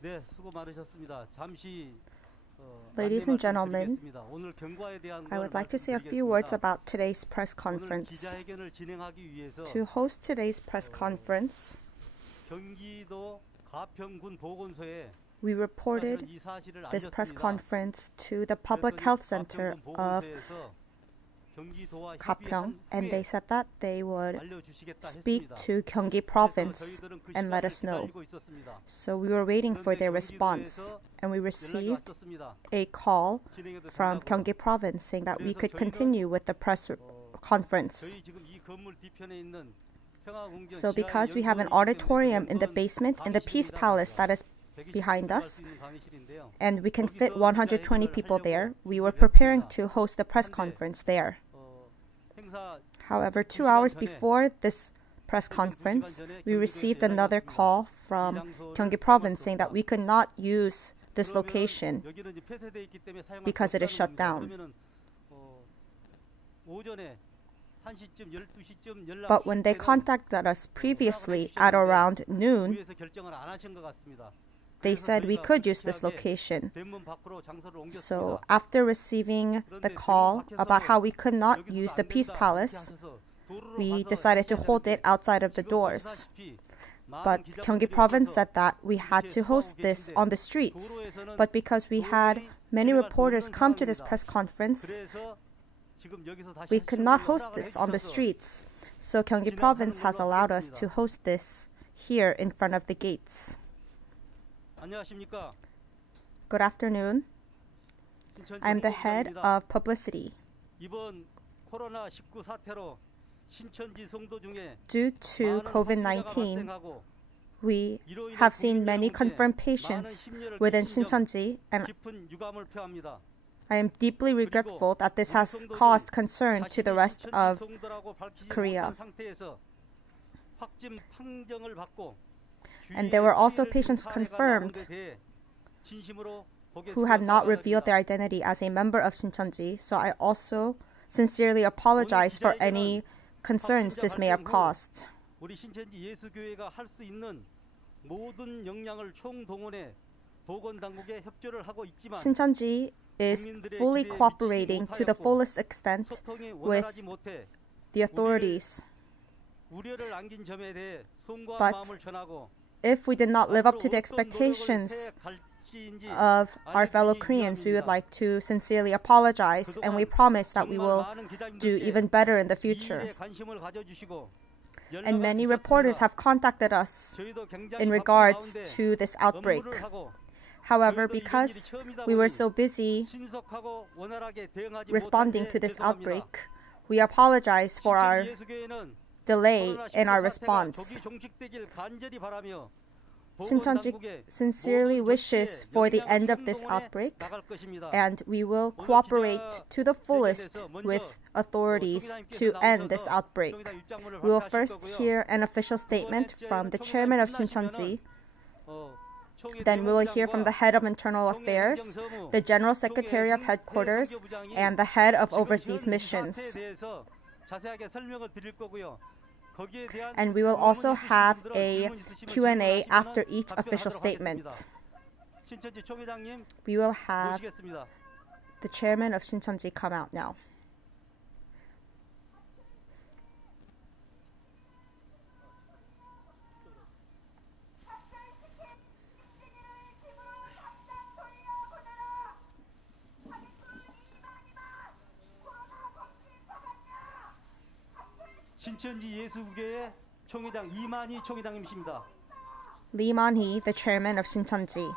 네, 수고 많으셨습니다. 잠시 Ladies and gentlemen, 드리겠습니다. 오늘 경과에 대한 I 걸 would like to say a few words 말씀드리겠습니다. about today's press 오늘 conference. 기자회견을 진행하기 위해서 To host today's press conference, 경기도 가평군 보건소에 we reported 사실은 이 사실을 this press 알렸습니다. conference to the 그래서 Public 이 Health Center 가평군 of 보건소에서 경기도와 Gapyeong, 협의한 and they 후에 said that they would 알려주시겠다 speak 했습니다. to Gyeonggi 그래서 Province 저희들은 그 and let 시간을 us know. 기다리고 있었습니다. So we were waiting for 그런데 their response, 경기도에서 and we 연락이 received 왔었습니다. a call 진행해도 from 된다고. Gyeonggi Province saying that we 그래서 could 저희는 continue with the press conference. 저희 지금 이 건물 뒤편에 있는 평화궁전 So because we 지하에 have an 연구원이 auditorium 있기 in the 때문에 basement in the Peace 강의실입니다. Palace that is 120 behind 들어갈 us, 수 있는 강의실인데요. and we can fit 거기서 120 기자회견을 people there, 하려고 we were 준비를 preparing 했습니다. to host the press 근데 conference there. 행사 However, 2 2시간 hours 전에 before this press conference, we received another call from Gyeonggi Province saying that we could not use this location 여기는 이제 폐쇄되어 있기 때문에 사용할 수 because it is shut 없다는 겁니다. down. 그러면은 오전에 1시쯤 12시쯤 연락 But when they 주실 때는 contacted us previously at around noon, 주에서 결정을 안 하신 것 같습니다. they 그래서 said we 저희가 could use this 급하게 location. 대문 밖으로 장소를 So 옮겼습니다. after receiving the call about how we could not use the Peace Palace, we decided to hold it outside of the doors. But Gyeonggi Province said that we had to host this on the streets. But because we had many reporters come to this press conference, we could not host this on the streets. So Gyeonggi Province has allowed us to host this here in front of the gates. 안녕하십니까? Good afternoon. I'm the head of publicity. 이번 코로나19 사태로 신천지 성도 중에 Due to 많은 확진자가 COVID-19, 발생하고 we 이로 인해 have seen 국민 many 여러분께 confirmed 많은 patients 심려를 within 끼친 점 Shincheonji, and 깊은 유감을 표합니다. I am deeply regretful that this has caused concern to the rest of Korea. And there were also patients confirmed who had not revealed their identity as a member of Shincheonji, so I also sincerely apologize for any concerns this may have caused. 우리 신천지 예수교회가 할 수 있는 모든 역량을 총동원해 보건당국에 협조를 하고 있지만 Shincheonji is fully cooperating to the fullest extent 소통이 with 원활하지 못해 the authorities. 우려를 안긴 점에 대해 송구한 But 마음을 전하고 if we did not live up to the 앞으로 어떤 노력을 expectations 해 갈지인지 of our fellow 알려드리기 Koreans, we would 위함입니다. like to sincerely apologize, and we promise that we will 정말 많은 do 기자님들께 even better in the 이 future. 일에 관심을 가져주시고 And 연락을 many reporters 주셨습니다. have contacted us 저희도 굉장히 in 바쁜 regards 가운데 to this outbreak. 업무를 하고 However, 저희도 이런 일이 because 처음이다 we were 보니 so busy 신속하고 원활하게 대응하지 responding 못한 to 데 this 죄송합니다. outbreak, we apologize for our 신천지 예수교회는 delay in our 코로나19 사태가 response. 조기 종식되길 간절히 바라며 Shincheonji 보건당국에 sincerely 모든 wishes 조치에 for the 역량을 end of this 총동원해 outbreak, 나갈 것입니다. and we will cooperate to the fullest with authorities to end this outbreak. We will first hear an official statement from the chairman of Shincheonji. Then we will hear from the head of internal affairs, the general secretary of headquarters, and the head of overseas missions. And we will also have a Q&A after each official statement. We will have the chairman of Shincheonji come out now. 신천지 예수교회 총회장 이만희 총회장님이십니다. Lee Man-hee, the chairman of Shincheonji.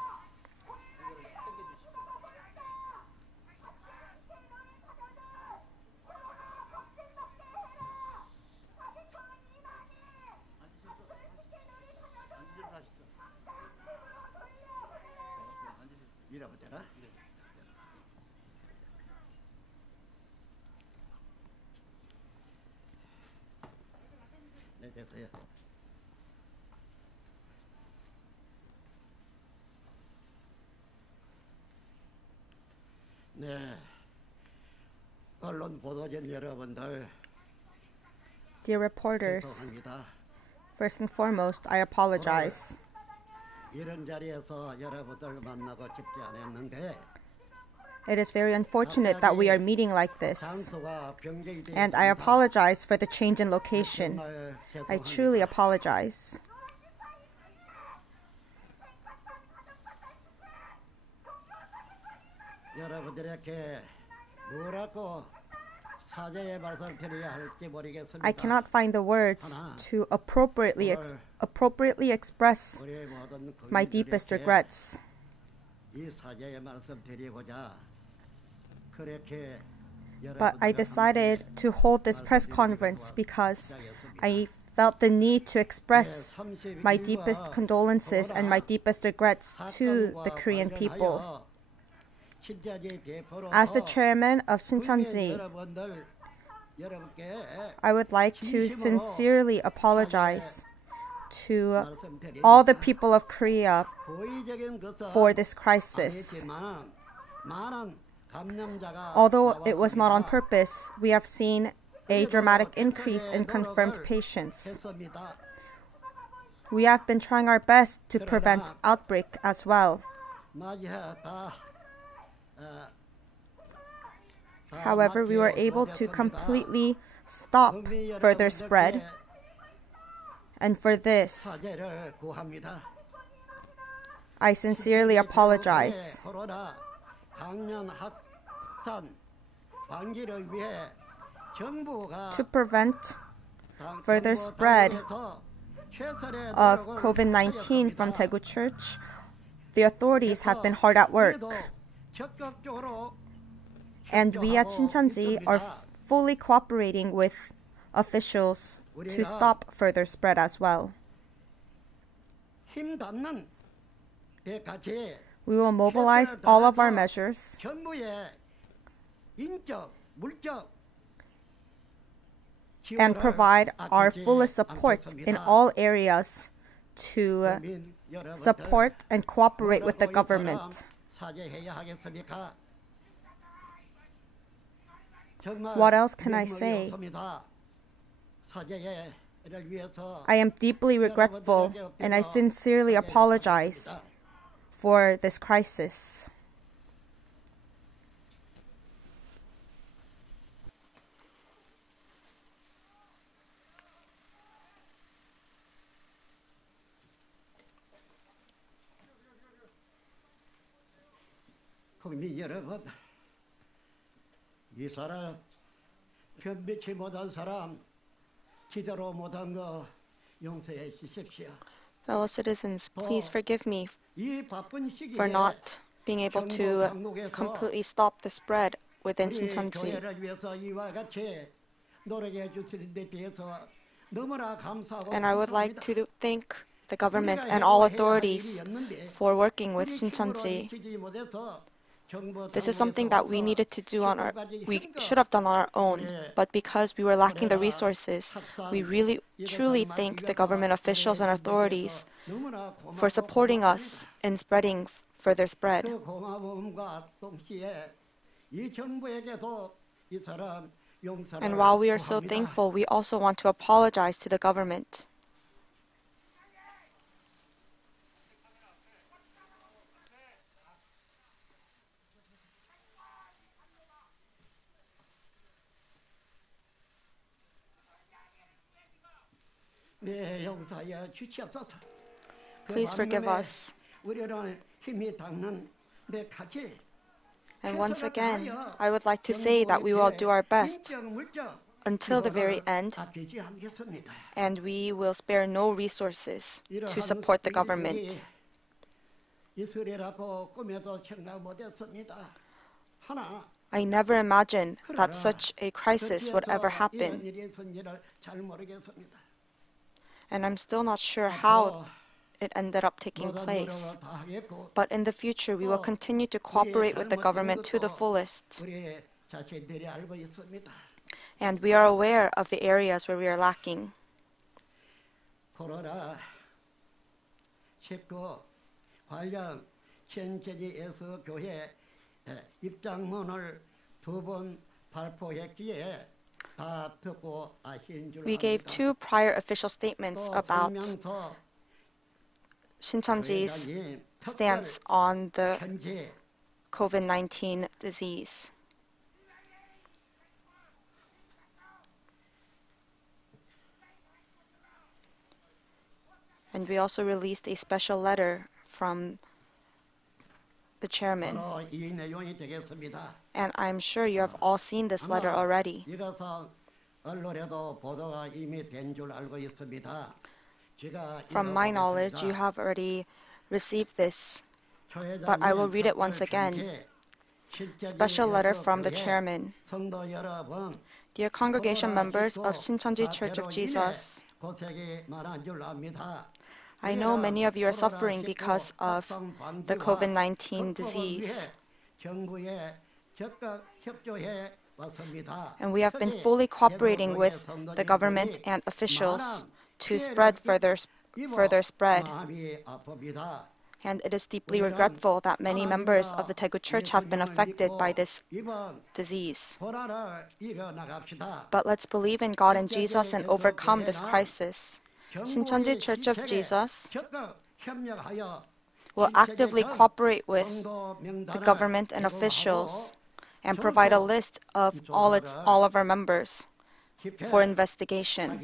네, 언론 보도진 여러분들 Dear reporters, 죄송합니다. first and foremost, I apologize. 이런 자리에서 여러분들 만나고 싶지 않았는데 It is very unfortunate that we are meeting like this. 장소가 변경이 되었습니다. And I apologize for the change in location. 정말 I 죄송합니다. truly apologize. 여러분들에게 뭐라고 사죄의 말씀을 드려야 할지 모르겠습니다. I cannot find the words to appropriately express 우리 모든 my deepest 국민들에게 regrets. 이 사죄의 말씀 드리고자 그렇게 But I decided to hold this press conference because I felt the need to express my deepest condolences and my deepest regrets to the Korean people. As the chairman of Shincheonji, I would like to sincerely apologize to all the people of Korea for this crisis. Although it was not on purpose, we have seen a dramatic increase in confirmed patients. We have been trying our best to prevent outbreak as well. However, we were able to completely stop further spread. And for this, I sincerely apologize. To prevent further spread of COVID-19 from Daegu Church, the authorities have been hard at work. And we at Shincheonji are fully cooperating with officials to stop further spread as well. We will mobilize all of our measures and provide our fullest support in all areas to support and cooperate with the government. What else can I say? I am deeply regretful and I sincerely apologize for this crisis. 국민 여러분, 이 사람 변비치 못한 사람 기도로 못한 거 용서해 주십시오. Fellow citizens, please forgive me 이 바쁜 시기에 for not being able to completely stop the spread within 우리 Shincheonji. 교회를 위해서 이와 같이 노력해 주시는 데 대해서 너무나 감사하고 And I would like 감사합니다. to thank the government and all authorities for working with Shincheonji. This is something that we needed to do we should have done on our own, but because we were lacking the resources, we really, truly thank the government officials and authorities for supporting us in spreading further spread. And while we are so thankful, we also want to apologize to the government. Please forgive us. And once again, I would like to say that we will do our best until the very end, and we will spare no resources to support the government. I never imagined that such a crisis would ever happen, and I'm still not sure how it ended up taking place. But in the future, we will continue to cooperate with the government to the fullest. And we are aware of the areas where we are lacking. We gave 2 prior official statements about Shincheonji's stance on the COVID-19 disease. And we also released a special letter from the chairman. And I'm sure you have all seen this letter already. From my knowledge, you have already received this, but I will read it once again. Special letter from the chairman. Dear congregation members of Shincheonji Church of Jesus, I know many of you are suffering because of the COVID-19 disease. And we have been fully cooperating with the government and officials to spread further spread. And it is deeply regretful that many members of the Daegu Church have been affected by this disease. But let's believe in God and Jesus and overcome this crisis. Shincheonji Church of Jesus will actively cooperate with the government and officials and provide a list of all of our members for investigation.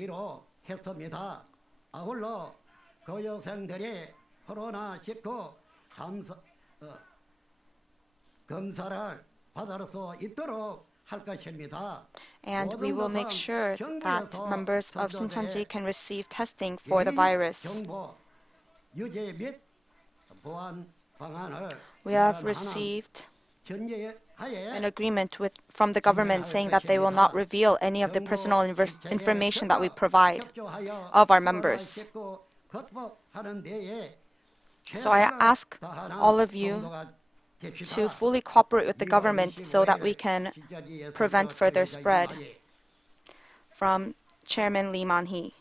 And we will make sure that members of Shincheonji can receive testing for the virus. We have received an agreement from the government saying that they will not reveal any of the personal information that we provide of our members. So I ask all of you to fully cooperate with the government so that we can prevent further spread. From Chairman Lee Man-hee.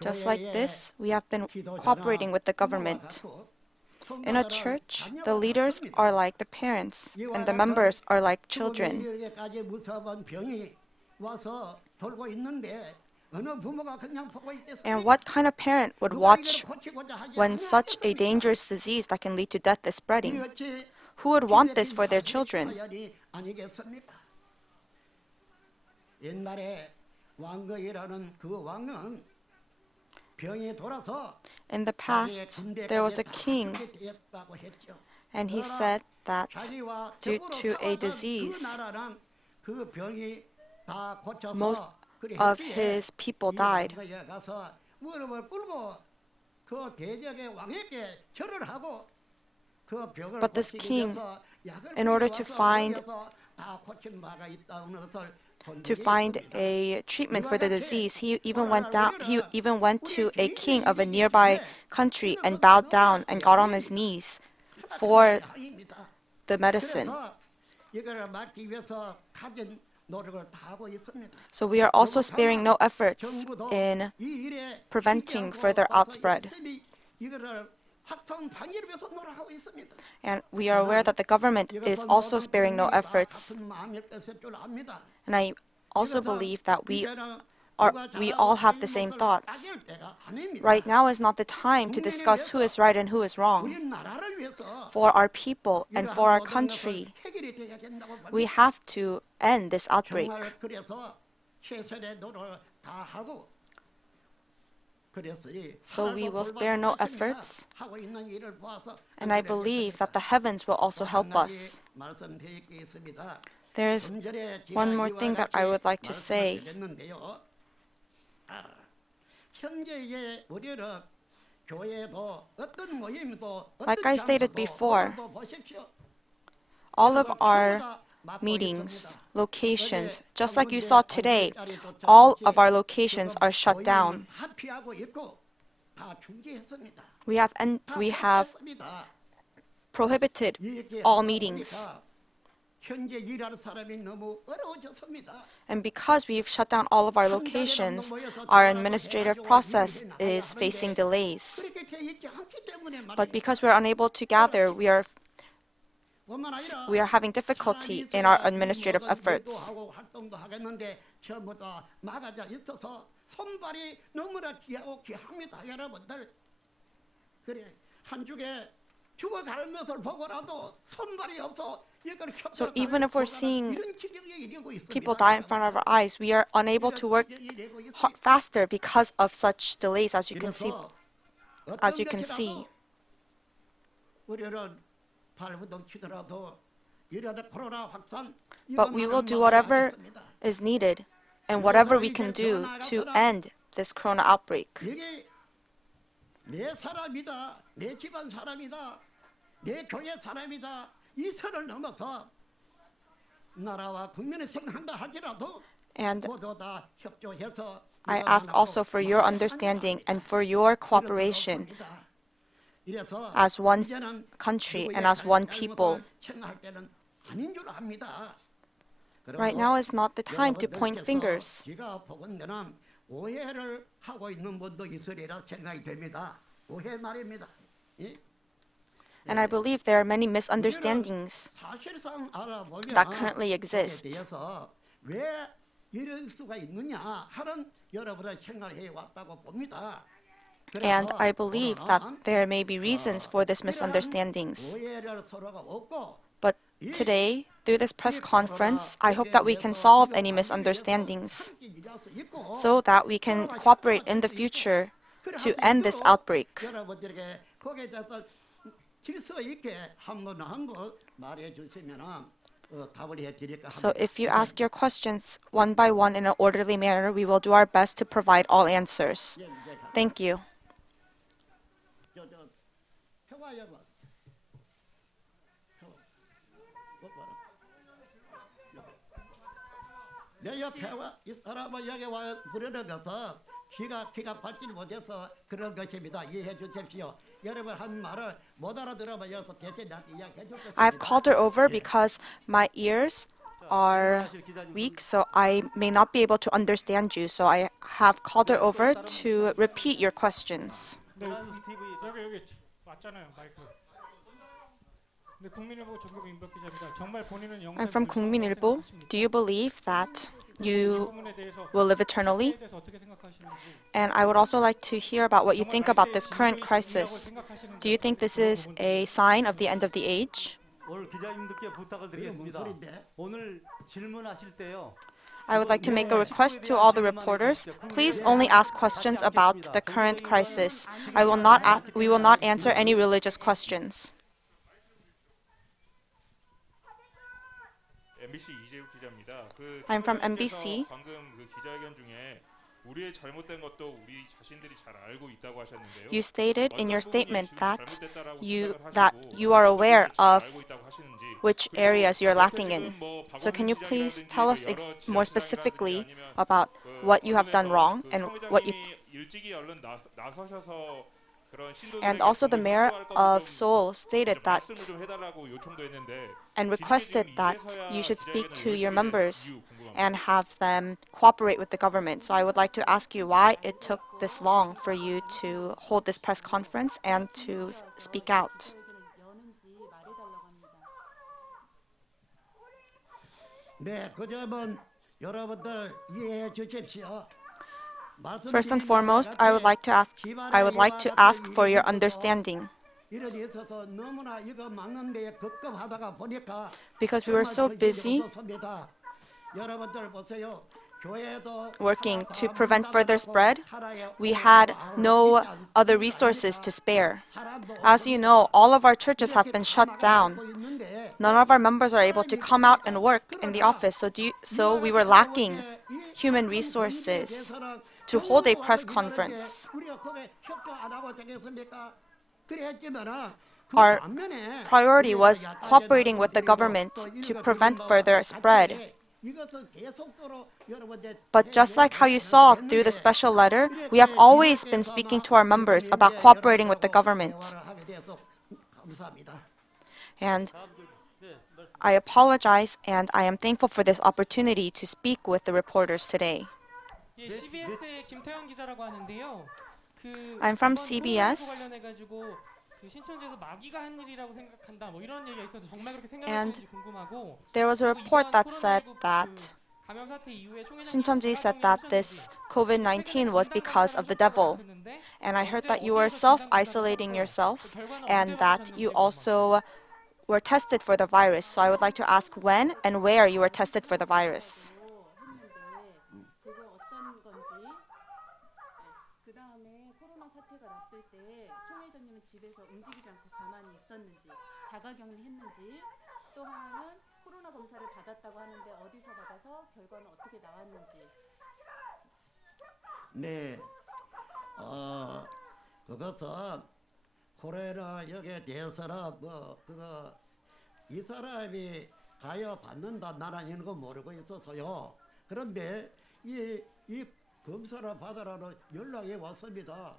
Just like this, we have been cooperating with the government. In a church, the leaders are like the parents, and the members are like children. And what kind of parent would watch when such a dangerous disease that can lead to death is spreading? Who would want this for their children? In the past, there was a king, and he said that due to a disease, most of his people died. But this king, in order to find a treatment for the disease, he even went to a king of a nearby country and bowed down and got on his knees for the medicine. So we are also sparing no efforts in preventing further outspread. And we are aware that the government is also sparing no efforts. And I also believe that we all have the same thoughts. Right now is not the time to discuss who is right and who is wrong. For our people and for our country, we have to end this outbreak. So we will spare no efforts, and I believe that the heavens will also help us. There is one more thing that I would like to say. Like I stated before, all of our meetings, locations, just like you saw today, all of our locations are shut down. We have prohibited all meetings. And because we've shut down all of our locations, our administrative process is facing delays. But because we're unable to gather, we are we are having difficulty in our administrative efforts. 활동도 하겠는데 전부 다 막아져 있어서 손발이 너무나 귀하고 귀합니다, 여러분들. 그래 한 주에 죽어가는 것을 보고라도 손발이 없어. So even if we're seeing people die in front of our eyes, we are unable to work faster because of such delays, as you can see. But we will do whatever is needed and whatever we can do to end this corona outbreak. 내 사람이다, 내 집안 사람이다, 내 교회 사람이다. 이 선을 넘어서 나라와 국민을 생각한다 할지라도 모두 다 협조해서 I ask also for your understanding and for your cooperation as one country and as one people. Right now is not the time to point fingers. 오해를 하고 있는 분도 있으리라 생각이 됩니다. 오해 말입니다. And I believe there are many misunderstandings that currently exist. 왜 이럴 수가 있느냐 하는 여러분의 생각을 해왔다고 봅니다. And I believe that there may be reasons for these misunderstandings. But today, through this press conference, I hope that we can solve any misunderstandings so that we can cooperate in the future to end this outbreak. So if you ask your questions one by one in an orderly manner, we will do our best to provide all answers. Thank you. 내 옆에 이 사람은 여기 와 부르는 것은 귀가 받지 못해서 그런 것입니다. 이해해 주십시오. 여러분 한 말을 못 알아들으면 여기서 대체 나한테 이야기해 줄 것입니다. I've called her over because my ears are weak, so I may not be able to understand you. So I have called her over to repeat your questions. 여기 맞잖아요, 마이크. 국민일보 종교 임박 기자입니다. 정말 본인은 I'm from 국민일보. Do you believe that you will live eternally? And I would also like to hear about what you think about this current crisis. Do you think this is a sign of the end of the age? 오늘 기자님들께 부탁을 드리겠습니다. 오늘 질문하실 때요. I would like to make a request to all the reporters. Please only ask questions about the current crisis. We will not answer any religious questions. MBC 이재욱 기자입니다. I'm from MBC. 방금 그 기자회견 중에 우리의 잘못된 것도 우리 자신들이 잘 알고 있다고 하셨는데요. You stated in your statement that you are aware of which areas you're lacking in. So can you please tell us more specifically about what you have done wrong and what you And also the mayor of Seoul stated that and requested that you should speak to your members and have them cooperate with the government. So I would like to ask you why it took this long for you to hold this press conference and to speak out. 네, 그 점은 여러분들 이해해 주십시오. First and foremost, I would like to ask for your understanding. Because we were so busy working to prevent further spread, we had no other resources to spare. As you know, all of our churches have been shut down. None of our members are able to come out and work in the office, so we were lacking human resources to hold a press conference. Our priority was cooperating with the government to prevent further spread. But just like how you saw through the special letter, we have always been speaking to our members about cooperating with the government. And I apologize and I am thankful for this opportunity to speak with the reporters today. I'm from CBS. 그 신천지에서 마귀가 한 일이라고 생각한다. 뭐 이런 얘기가 있어서 정말 그렇게 And 생각하시는지 궁금하고. there was a 그리고 report 이번 that said 코로나19 that 그 감염 사태 이후에 총회장님 Shincheonji said that 자가격리 this 하셨는지, COVID-19 was 최근에 because of the 진단 devil. 검사를 하셨는데 And I heard 언제 that you were 어디에서 진단 검사를 self-isolating 하셨고, yourself 그 결과는 and 언제 that 받으셨는지 you 궁금합니다. also were tested for the virus. So I would like to ask when and where you were tested for the virus. 했는데 그거 어떤 건지 그 다음에 코로나 사태가 났을 때 총회장님은 집에서 움직이지 않고 가만히 있었는지 자가격리했는지 또 하나는 코로나 검사를 받았다고 하는데 어디서 받아서 결과는 어떻게 나왔는지. 네, 그것은 코로나 여기에 대해서는 뭐 그거 이 사람이 가여 받는다 나는 이런 거 모르고 있었어요. 그런데 이 검사를 받으라는 연락이 왔습니다.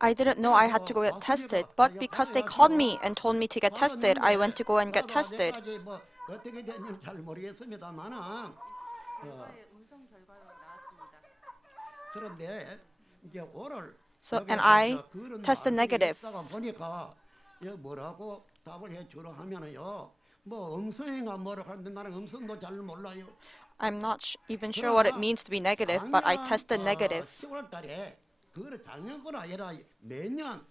I didn't know I had to go get tested, but because they called me and told me to get tested, I went to go and get tested. 뭐 어떻게 됐는지 잘 모르겠습니다만은 결과에 음성 결과가 나왔습니다. 그런데 이제 오늘 So, and I tested negative. 보니까 뭐라고 답을 해주려 하면은요. 뭐 음성인가 뭐라고 하는데 나는 음성도 잘 몰라요. I'm not even sure what it means to be negative, but I tested negative. 10월달에 그거를 작년뿐 아니라 매년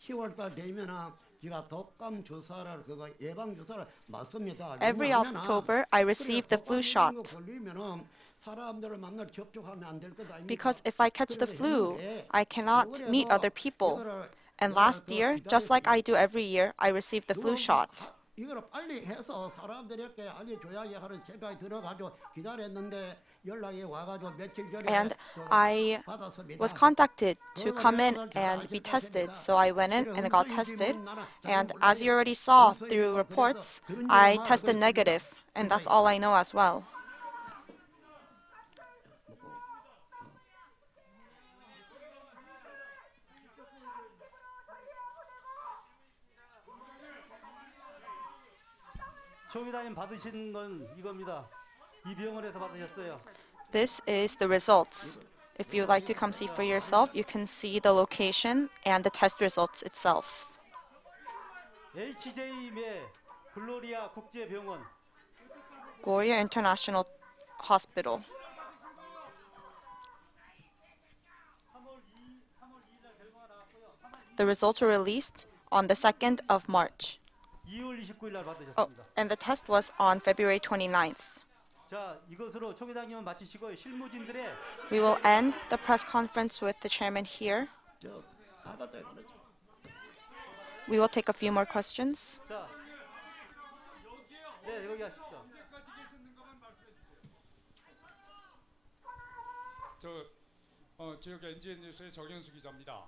10월달 되면은 제가 독감 주사를 그거 예방 주사를 맞습니다. Every October, I received the flu shot. 걸리면은 사람들을 만날 접촉하면 안 될 것 아닙니까? Because if I catch the flu, I cannot meet other people. And last year, just like I do every year, I received the flu shot. 이거를 빨리 해서 사람들에게 알려줘야 하는 생각이 들어가지고 기다렸는데 연락이 와가지고 며칠 전에 And I was contacted to come in and be tested. So I went in and got tested. And as you already saw through reports, I tested negative. And that's all I know as well. 총회장님 받으신 건 이겁니다. 이 병원에서 받으셨어요. This is the results. If you would like to come see for yourself, you can see the location and the test results itself. HJ매 글로리아 국제병원 Gloria International Hospital. The results were released on the 2nd of March. 2월 29일 날 Oh, 받으셨습니다. and the test was on February 29th. 자, 이것으로 총회장님은 마치시고요. 실무진들의 We will end the press conference with the chairman here. 저 받았다 그러죠. We will take a few more questions. 자, 네 여기 하시죠. 지역 NGN 뉴스의 정현수 기자입니다.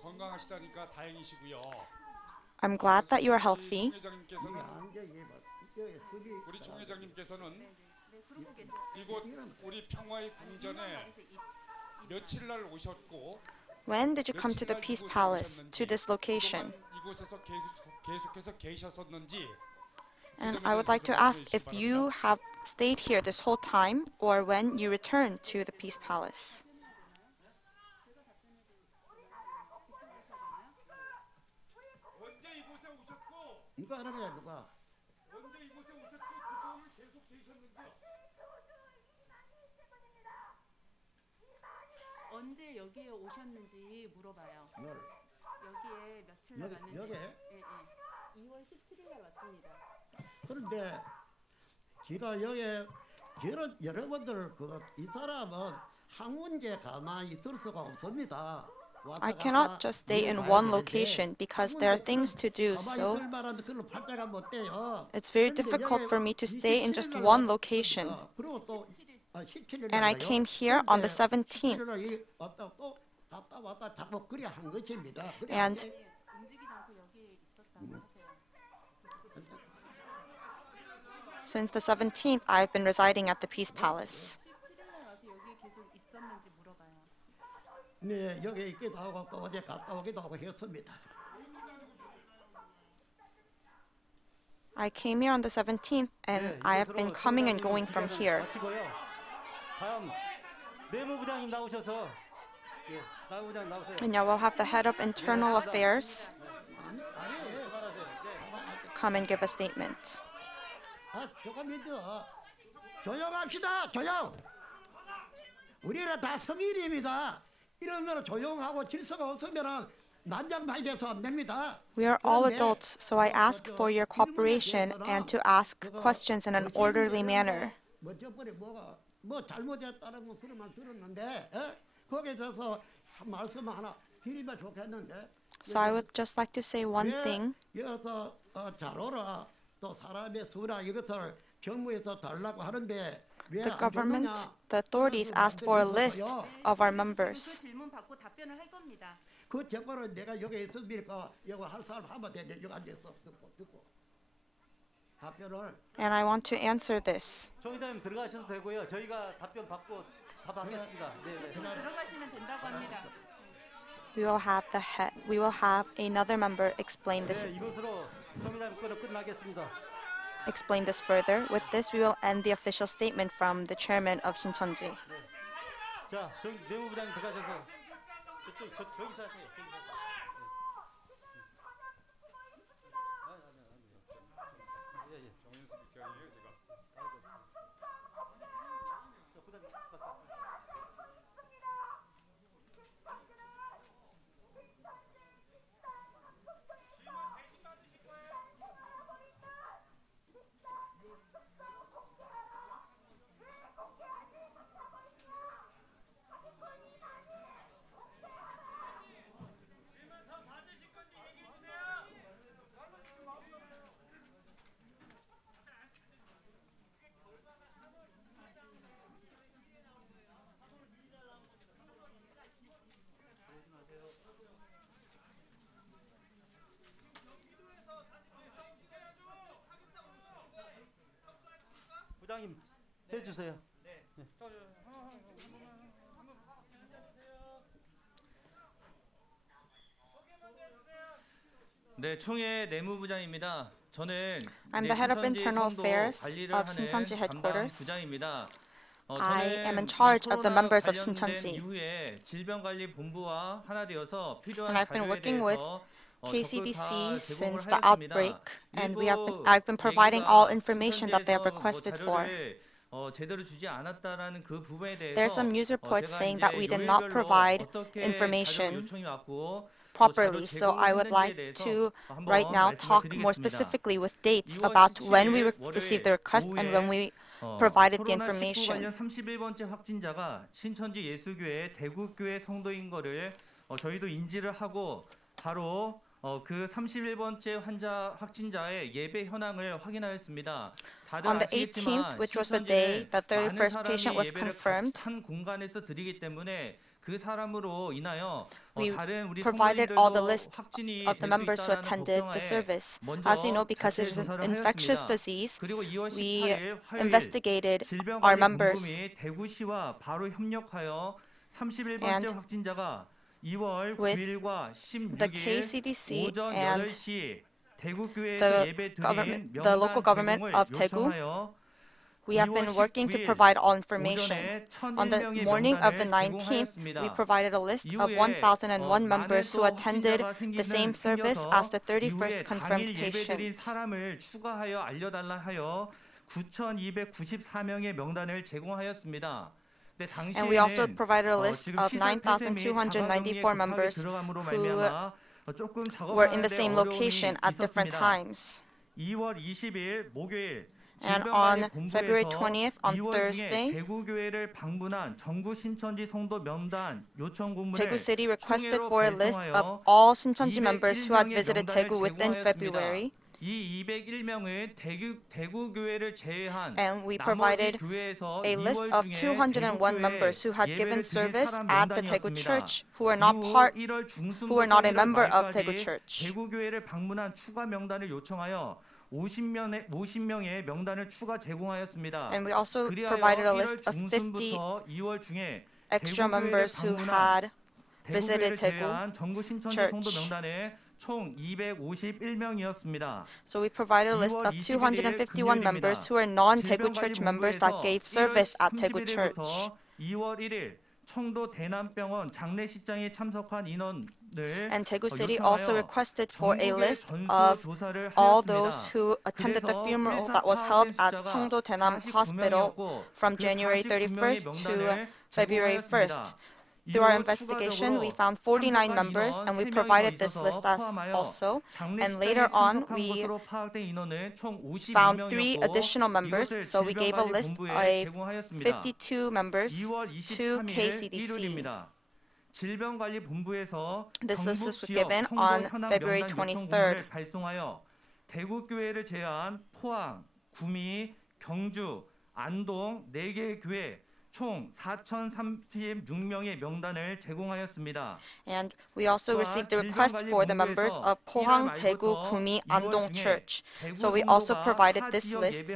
건강하시다니까 다행이시고요. I'm glad that you are healthy. 우리 총회장님께서는 이곳 우리 평화의 궁전에 며칠 날 오셨고 When did you come to the Peace Palace, to this location? 이곳에서 계속해서 계셨었는지. And I would like to ask if you have stayed here this whole time or when you returned to the Peace Palace. 언제 이곳에 오셨고 누가 알아요 누가? 언제 이곳에 오셨고 그동안 계속 계셨는지요? 언제 여기에 오셨는지 물어봐요. 여기에 며칠 날 왔는지. 여기? 예. 2월 17일 날 왔습니다. 그런데 제가 여기 여러분들 이 사람은 한 군데 가만히 있을 수가 없습니다. I cannot just stay in one location because there are things to do, so it's very difficult for me to stay in just one location. And I came here on the 17th. And 움직이지 않고 여기에 있었다고 하세요. since the 17th, I've been residing at the Peace Palace. 17일 날 와서 여기에 계속 있었는지 물어봐요. 네, 여기 있기도 하고 또 어디 갔다 오기도 하고 했습니다. I came here on the 17th, and I have been coming and going from here. 마치고요. 다음 내무부장님 나오셔서 예, 내무부장 나오세요. And now we'll have the head of internal affairs come and give a statement. 조금만요. 조용합시다. 조용. 우리는 다 성인입니다. 이러면 조용하고 질서가 없으면 난장판돼서 안 됩니다. We are all adults, so I ask for your cooperation and to ask questions in an orderly manner. 뭐 저번에 뭐 잘못했다는 거 그런 말 들었는데 거기에 대해서 말씀 하나 드리면 좋겠는데. So I would just like to say one thing. 여기서 자료라 또 사람의 수라 이것을 정부에서 달라고 하는데 왜 The 안 government, 줬느냐? the authorities asked for a list of our 그 members. 질문 받고 답변을 할 겁니다. 그 제보를 내가 여기 있으니까 이거 할 사람 하면 되는데 여기 앉아서 듣고 답변을. And I want to answer this. 총회장님 들어가셔도 되고요. 저희가 답변 받고 답하겠습니다. 네. 들어가시면 된다고 합니다. We will have another member explain this 이것으로 총회장님 거는 끝나겠습니다. further. With this, we will end the official statement from the chairman of Shincheonji. 자, 내무부장님 들어가셔서 저기서 하세요. 정윤수 빅장이에요, 제가. 부장님 해주세요. 네, 총회 내무부장입니다. 저는 I'm the head of 신천지 internal 성도 affairs 관리를 of 하는 Shincheonji 담당 headquarters. 부장입니다. I 저는 am in 이 charge of the 코로나 members of 관련된 Shincheonji. 이후에 질병관리본부와 하나 되어서 필요한 And I've been 자료에 working with 대해서 KCDC 적극 다 since 제공을 the 하였습니다. outbreak, and 일부 I've been providing all 얘기가 information that they have 신천지에서 requested for. 자료를 제대로 주지 않았다라는 그 부분에 대해서 There are some news reports 제가 saying 이제 that we did not 요일별로 provide 어떻게 information 자료 요청이 왔고 properly. So I would like to right now talk more specifically with dates about when we received the request and when we provided the information. 관련 31번째 확진자가 신천지 예수교회 대구교회 성도인 거를 저희도 인지를 하고 바로 그 31번째 확진자의 예배 현황을 확인하였습니다. 다들 On the 아시겠지만 18th, which was the day that the 많은 first 사람이 patient was 예배를 confirmed, 한 공간에서 드리기 때문에 그 사람으로 인하여 we 다른 우리 provided all the 성도님들도 list 확진이 of the 될 수 members who 있다라는 attended 걱정하에 the service. 먼저 As you know, because it is 자체 an 조사를 infectious 하였습니다. disease, 그리고 2월 we 18일 화요일 investigated our members. 질병관리본부 및 대구시와 바로 협력하여 31번째 And 확진자가 2월 with 9일과 the 16일 KCDC 오전 and 8시 대구교회에서 the 예배 government- 드린 the local 명단 government 제공을 of Daegu, 요청하여 we have been 2월 working to 19일 provide all information. 오전에 On the 1001명의 morning of the 명단을 19th, we 제공하였습니다. provided a list of 이후에 1,001 members who 많은 또 attended 확진자가 the same service 생겨서 as the 31st 이후에 confirmed 당일 예배드린 patient. 사람을 추가하여 알려달라 하여 9,294명의 명단을 제공하였습니다. And we also provided a list of 9,294 members who were in the same location at different times. 2월 20일 목요일 And on February 20th, on Thursday, 대구교회를 방문한 전국 신천지 성도 명단 요청 공문을 Daegu City requested 총회로 for a list of 발송하여 all Shincheonji members who had 201명의 visited 명단을 Daegu within 제공하였습니다. February. 이 201명은 대구교회를 제외한 And we 나머지 provided 교회에서 a list 2월 of 중에 201 members who had 예배를 given 드린 service 사람 at the Daegu 명단이었습니다. Church who were not 이후 part, 1월 who were not a 중순부터 member of 1월 Daegu 말까지 Church. 대구교회를 방문한 추가 명단을 요청하여 50명의 명단을 추가 제공하였습니다. And we also 그리하여 provided a 1월 list of 50 중순부터 2월 중에 extra 대구교회를 members who 방문한 had visited 대구교회를 Daegu 제외한 전국 신천지 Church. 성도 명단은 총 251명이었습니다. So we provided a list of 251 members who were non-Daegu Church members that gave service at Daegu Church. 2월 1일 청도 대남병원 장례식장에 참석한 인원을 And Daegu City 요청하여 also requested for a 전국에 list 전수 of 조사를 all 하였습니다. those who attended the 그래서 funeral 1차 that was held at 파악된 Cheongdo Daenam 숫자가 Hospital 49명이었고 from 그 January 49명의 31st to 명단을 February 제공하였습니다. 1st. Through our 이후 investigation, we 추가적으로 found 49 참석한 members, 인원 and we 3명이 provided 더 this 있어서 list as 포함하여 also. And 장례식장에 later on, 참석한 we 것으로 파악된 인원은 총 found 3 52명이었고 additional members, 이것을 so we gave a list 질병관리본부에 of 제공하였습니다. 52 members 2월 to 23일 KCDC. 일요일입니다. 질병관리본부에서 This list 경북 was 지역 given 성도 on 현황 February 명단 요청 23rd. 공문을 발송하여 대구교회를 제외한 포항, 구미, 경주, 안동 4개의 교회 총 4,036명의 명단을 제공하였습니다. And we also 또한 received a request for the members of Pohang, Daegu, Gumi, Andong Church. So we also provided this list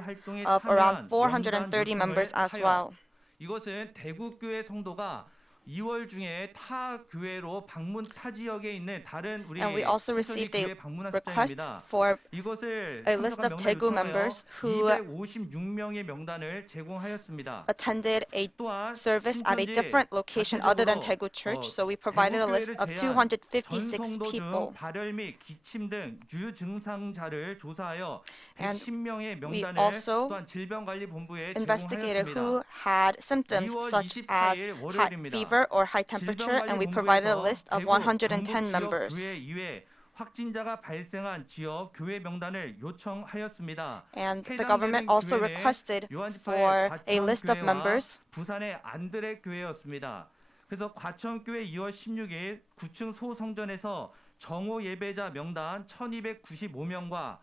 of around 430 members as well. 이것은 대구교회 성도가 2월 중에 타 교회로 방문 타 지역에 있는 다른 우리 And we also 신천지 received a 교회 방문한 request 숫자입니다. for 이것을 a list of 참석한 Daegu 명단을 members who 요청하여 256명의 명단을 제공하였습니다. attended a 또한 service at a 신천지 different location other than 자체적으로 Daegu Church. So we provided a list of 대구교회를 제한 256 전성도 people. 중 발열 및 기침 등 유증상자를 조사하여 And 110명의 we 명단을 also 또한 질병관리본부에 investigated 제공하였습니다. who had symptoms 2월 such as 24일 high 월요일입니다. fever or high temperature, and we provided a list of 110 교회 members. 이외 확진자가 발생한 지역 교회 명단을 요청하였습니다. And the 해당되는 government also 교회는 requested 요한지파의 for a list of 과천교회와 members. 부산의 안드레 교회였습니다. 그래서 과천교회 2월 16일 9층 소성전에서 정오 예배자 명단 1,295명과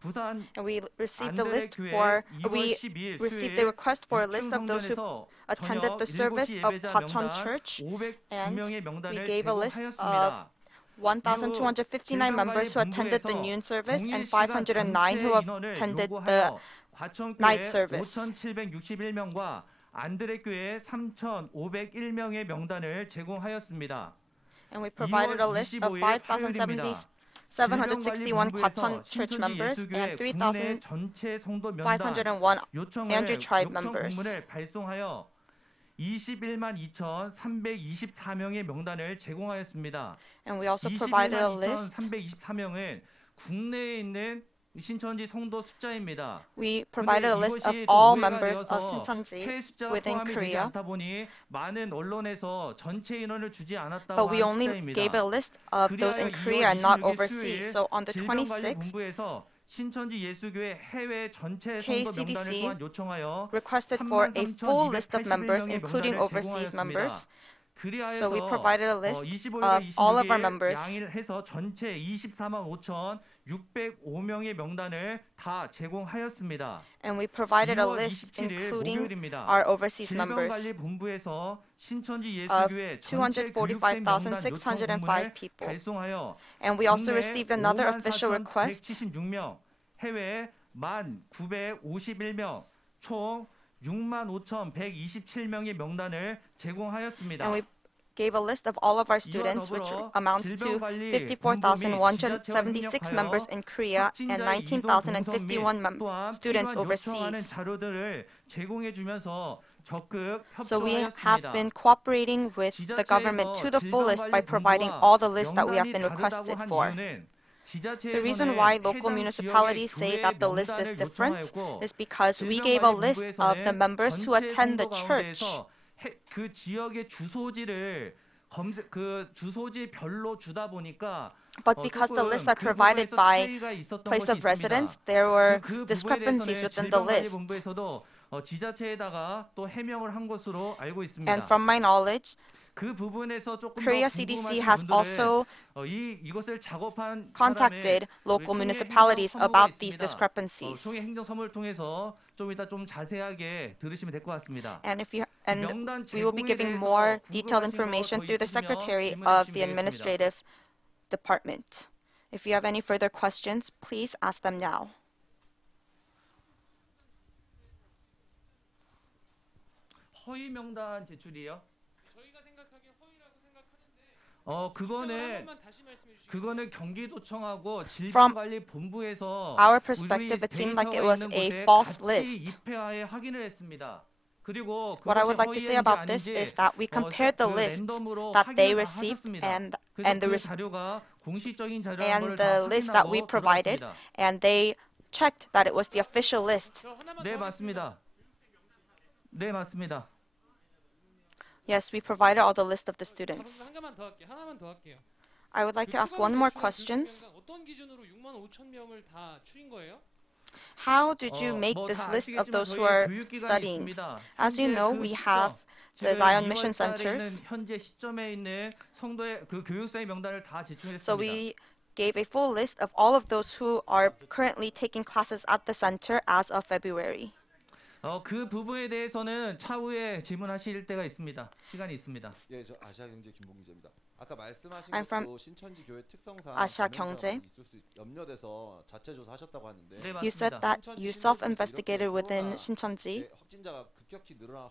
부산 And we received a 안드레 list 교회 for 2월 we 12일 received a 수요일 request for a 6층 list of those who 성전에서 attended the 저녁 service 7시 of 예배자 Hwacheon 명단 Church, and 509명의 we 명단을 gave a list of 제공하였습니다. 1,259 members who attended the noon service and 509 who attended the night service. 5,761명과 안드레교회 3,501명의 명단을 제공하였습니다. And we provided a list of 5,761 Hwacheon Church members and 3,501 Andrew Tribe members. 공문을 발송하여 21만 2,324명의 명단을 제공하였습니다. And we also provided a 21만 list. 2,324명은 국내에 있는 신천지 성도 숫자입니다. We provided a list of 이것이 또 all 오해가 members of 되어서 Shincheonji 해외 숫자가 within 포함이 되지 Korea, 않다 보니 많은 언론에서 전체 인원을 주지 않았다고 but we 하는 only 숫자입니다. gave a list of those in Korea and not overseas. So on the 26th, 질병관리본부에서 신천지 예수교회 해외 전체 성도 명단을 KCDC 또한 요청하여 requested for a full list of members, 33,281명의 including 명단을 overseas 제공하였습니다. members. 그리하여서 So we provided a list 25일과 of all of our 26일 members. 양일해서 전체 24만 5,605명의 명단을 다 제공하였습니다. And we provided a 2월 list 27일 including 목요일입니다. our overseas members 질병관리본부에서 신천지 of 예수교회 전체 교육생 명단 요청 245,605 공문을 people. 발송하여 And we also 국내 received another official request 54,176명, 해외 10,951명, 총 65,127명의 명단을 제공하였습니다. And we gave a list of all of our students, which amounts to 54,176 members in Korea and 19,051 students overseas. 자료들을 제공해 주면서 적극 So we have 협조하였습니다. been cooperating with the government to the fullest by providing all the lists that we have been requested for. The reason why local municipalities say that the list is different is because we gave a list of the members who attend the church. 그 지역의 주소지를 그 주소지별로 주다 보니까 But because the lists are provided by place of residence, there were discrepancies within the list. 지자체에다가 또 해명을 한 것으로 알고 있습니다. And from my knowledge, 그 부분에서 조금 Korea 더 CDC 궁금하신 has 분들은 also 이것을 작업한 contacted local municipalities about these discrepancies. 총회 행정선물을 통해서 좀 이따 좀 자세하게 들으시면 될 것 같습니다. And we will be giving more detailed information through the Secretary of the Administrative Department. If you have any further questions, please ask them now. 허위 명단 제출이요? 저희가 생각하기에 허위라고 생각하는데 그거는 한번 다시 말씀해 주시겠어요? 그거는 경기도청하고 From 질병관리본부에서 our perspective, it seemed like it was a false list. 입회하에 확인을 했습니다. 그리고 What I would like to 그것이 say about this 허위인지 is that we compared the 그 list 랜덤으로 that they 확인을 다 received 하셨습니다. and 그래서 the 그 자료가 공식적인 자료라는 and 걸 the 다 list that we 확인하고 provided, 들어왔습니다. and they checked that it was the official list. 저 하나만 네, 더 하겠습니다. 맞습니다. 네, 맞습니다. Yes, we provided all the list of the 잠깐만 students. 한 개만 더 할게요. 하나만 더 할게요. I would like to 그 ask 추가로 one more 제출한 question. 교육명단 어떤 기준으로 6만 5천 명을 다 추린 거예요? How did you make 뭐 this 다 list of 아시겠지만 those who 저희 are 교육기관이 studying? 있습니다. As you 현재 know, 그 we 시점, have the 지금 Zion 2월 Mission 달에 Centers. 있는 현재 시점에 있는 성도의 그 교육사의 명단을 다 제출했습니다. So we gave a full list of all of those who are currently taking classes at the center as of February. 그 부분에 대해서는 차후에 질문하실 때가 있습니다. 시간이 있습니다. 예, 저 아시아경제 김봉 기자입니다. 아까 말씀하신 I'm from 것도 신천지 교회 특성상 아시아경제. 있을 수 염려돼서 자체 조사하셨다고 하는데 네, You said 맞습니다. that you self-investigated within Shincheonji, 확진자가 급격히 늘어나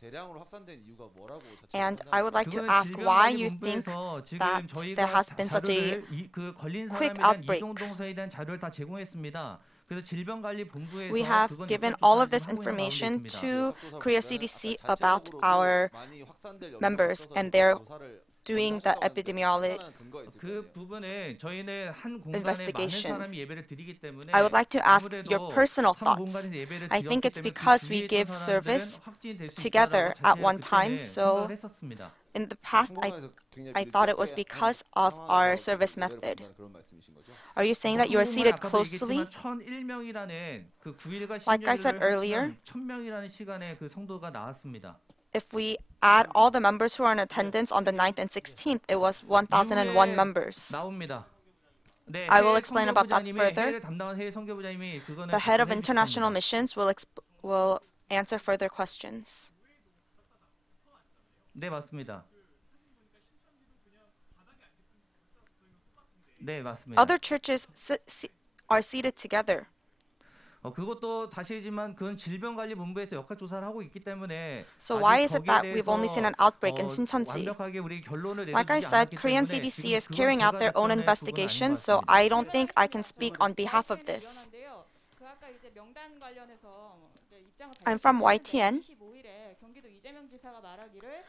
대량으로 확산된 이유가 뭐라고 자체 and I would like to 그거는 ask why you think 질병관리본부에서 지금 that 저희가 there has been such a 자료를 그 걸린 quick 사람에 대한 outbreak. 이동 동선에 대한 자료를 다 제공했습니다. 그래서 질병관리본부에서 we have 그건 given 역학 all of 조사를 this 지금 하고 있는 information 가운데 있습니다. to Korea CDC about our members, and they're doing the epidemiology. 그 부분에 저희는 한 공간에 많은 investigation. 사람이 예배를 드리기 때문에 I would like to ask 아무래도 your personal 한 thoughts. 공간에서 예배를 I think 드렸기 it's 때문에 그 because we 주위에 give 있던 service 사람들은 확진될 수 together 있다라고 at 자체를 one time, 그때는 so 생각을 했었습니다. in the past I thought it was because of our service method. Are you saying that you are seated closely? 1001명이라는 그 9일과 Like I said 16일을 earlier, 1000명이라는 시간에 그 성도가 나왔습니다. If we add all the members who are in attendance on the 9th and 16th, it was 1,001 이후에 members. 나옵니다. 네, I will 해외 explain about that 선교부장님이, further. 해외를 담당한 해외 선교부장님이 그거는 The head of 답변해 international 주실 missions will answer further questions. 겁니다. 네, 맞습니다. 네, 맞습니다. Other churches are seated together. 그것도 다시지만 그건 질병관리본부에서 역학조사를 하고 있기 때문에 So 아직 why is it 거기에 that we've only seen an outbreak in 대해서 Shincheonji? 완벽하게 우리 결론을 Like I 내리지 said, 않았기 Korean 때문에 CDC is 지금 carrying 그건 out their 제가 own 답변할 부분은 아닌 것 investigation, so 같습니다. I don't think I can speak on behalf of this. 그 아까 이제 명단 관련해서 이제 입장을 I'm from 밝히셨는데 YTN. 25일에 경기도 이재명 지사가 말하기를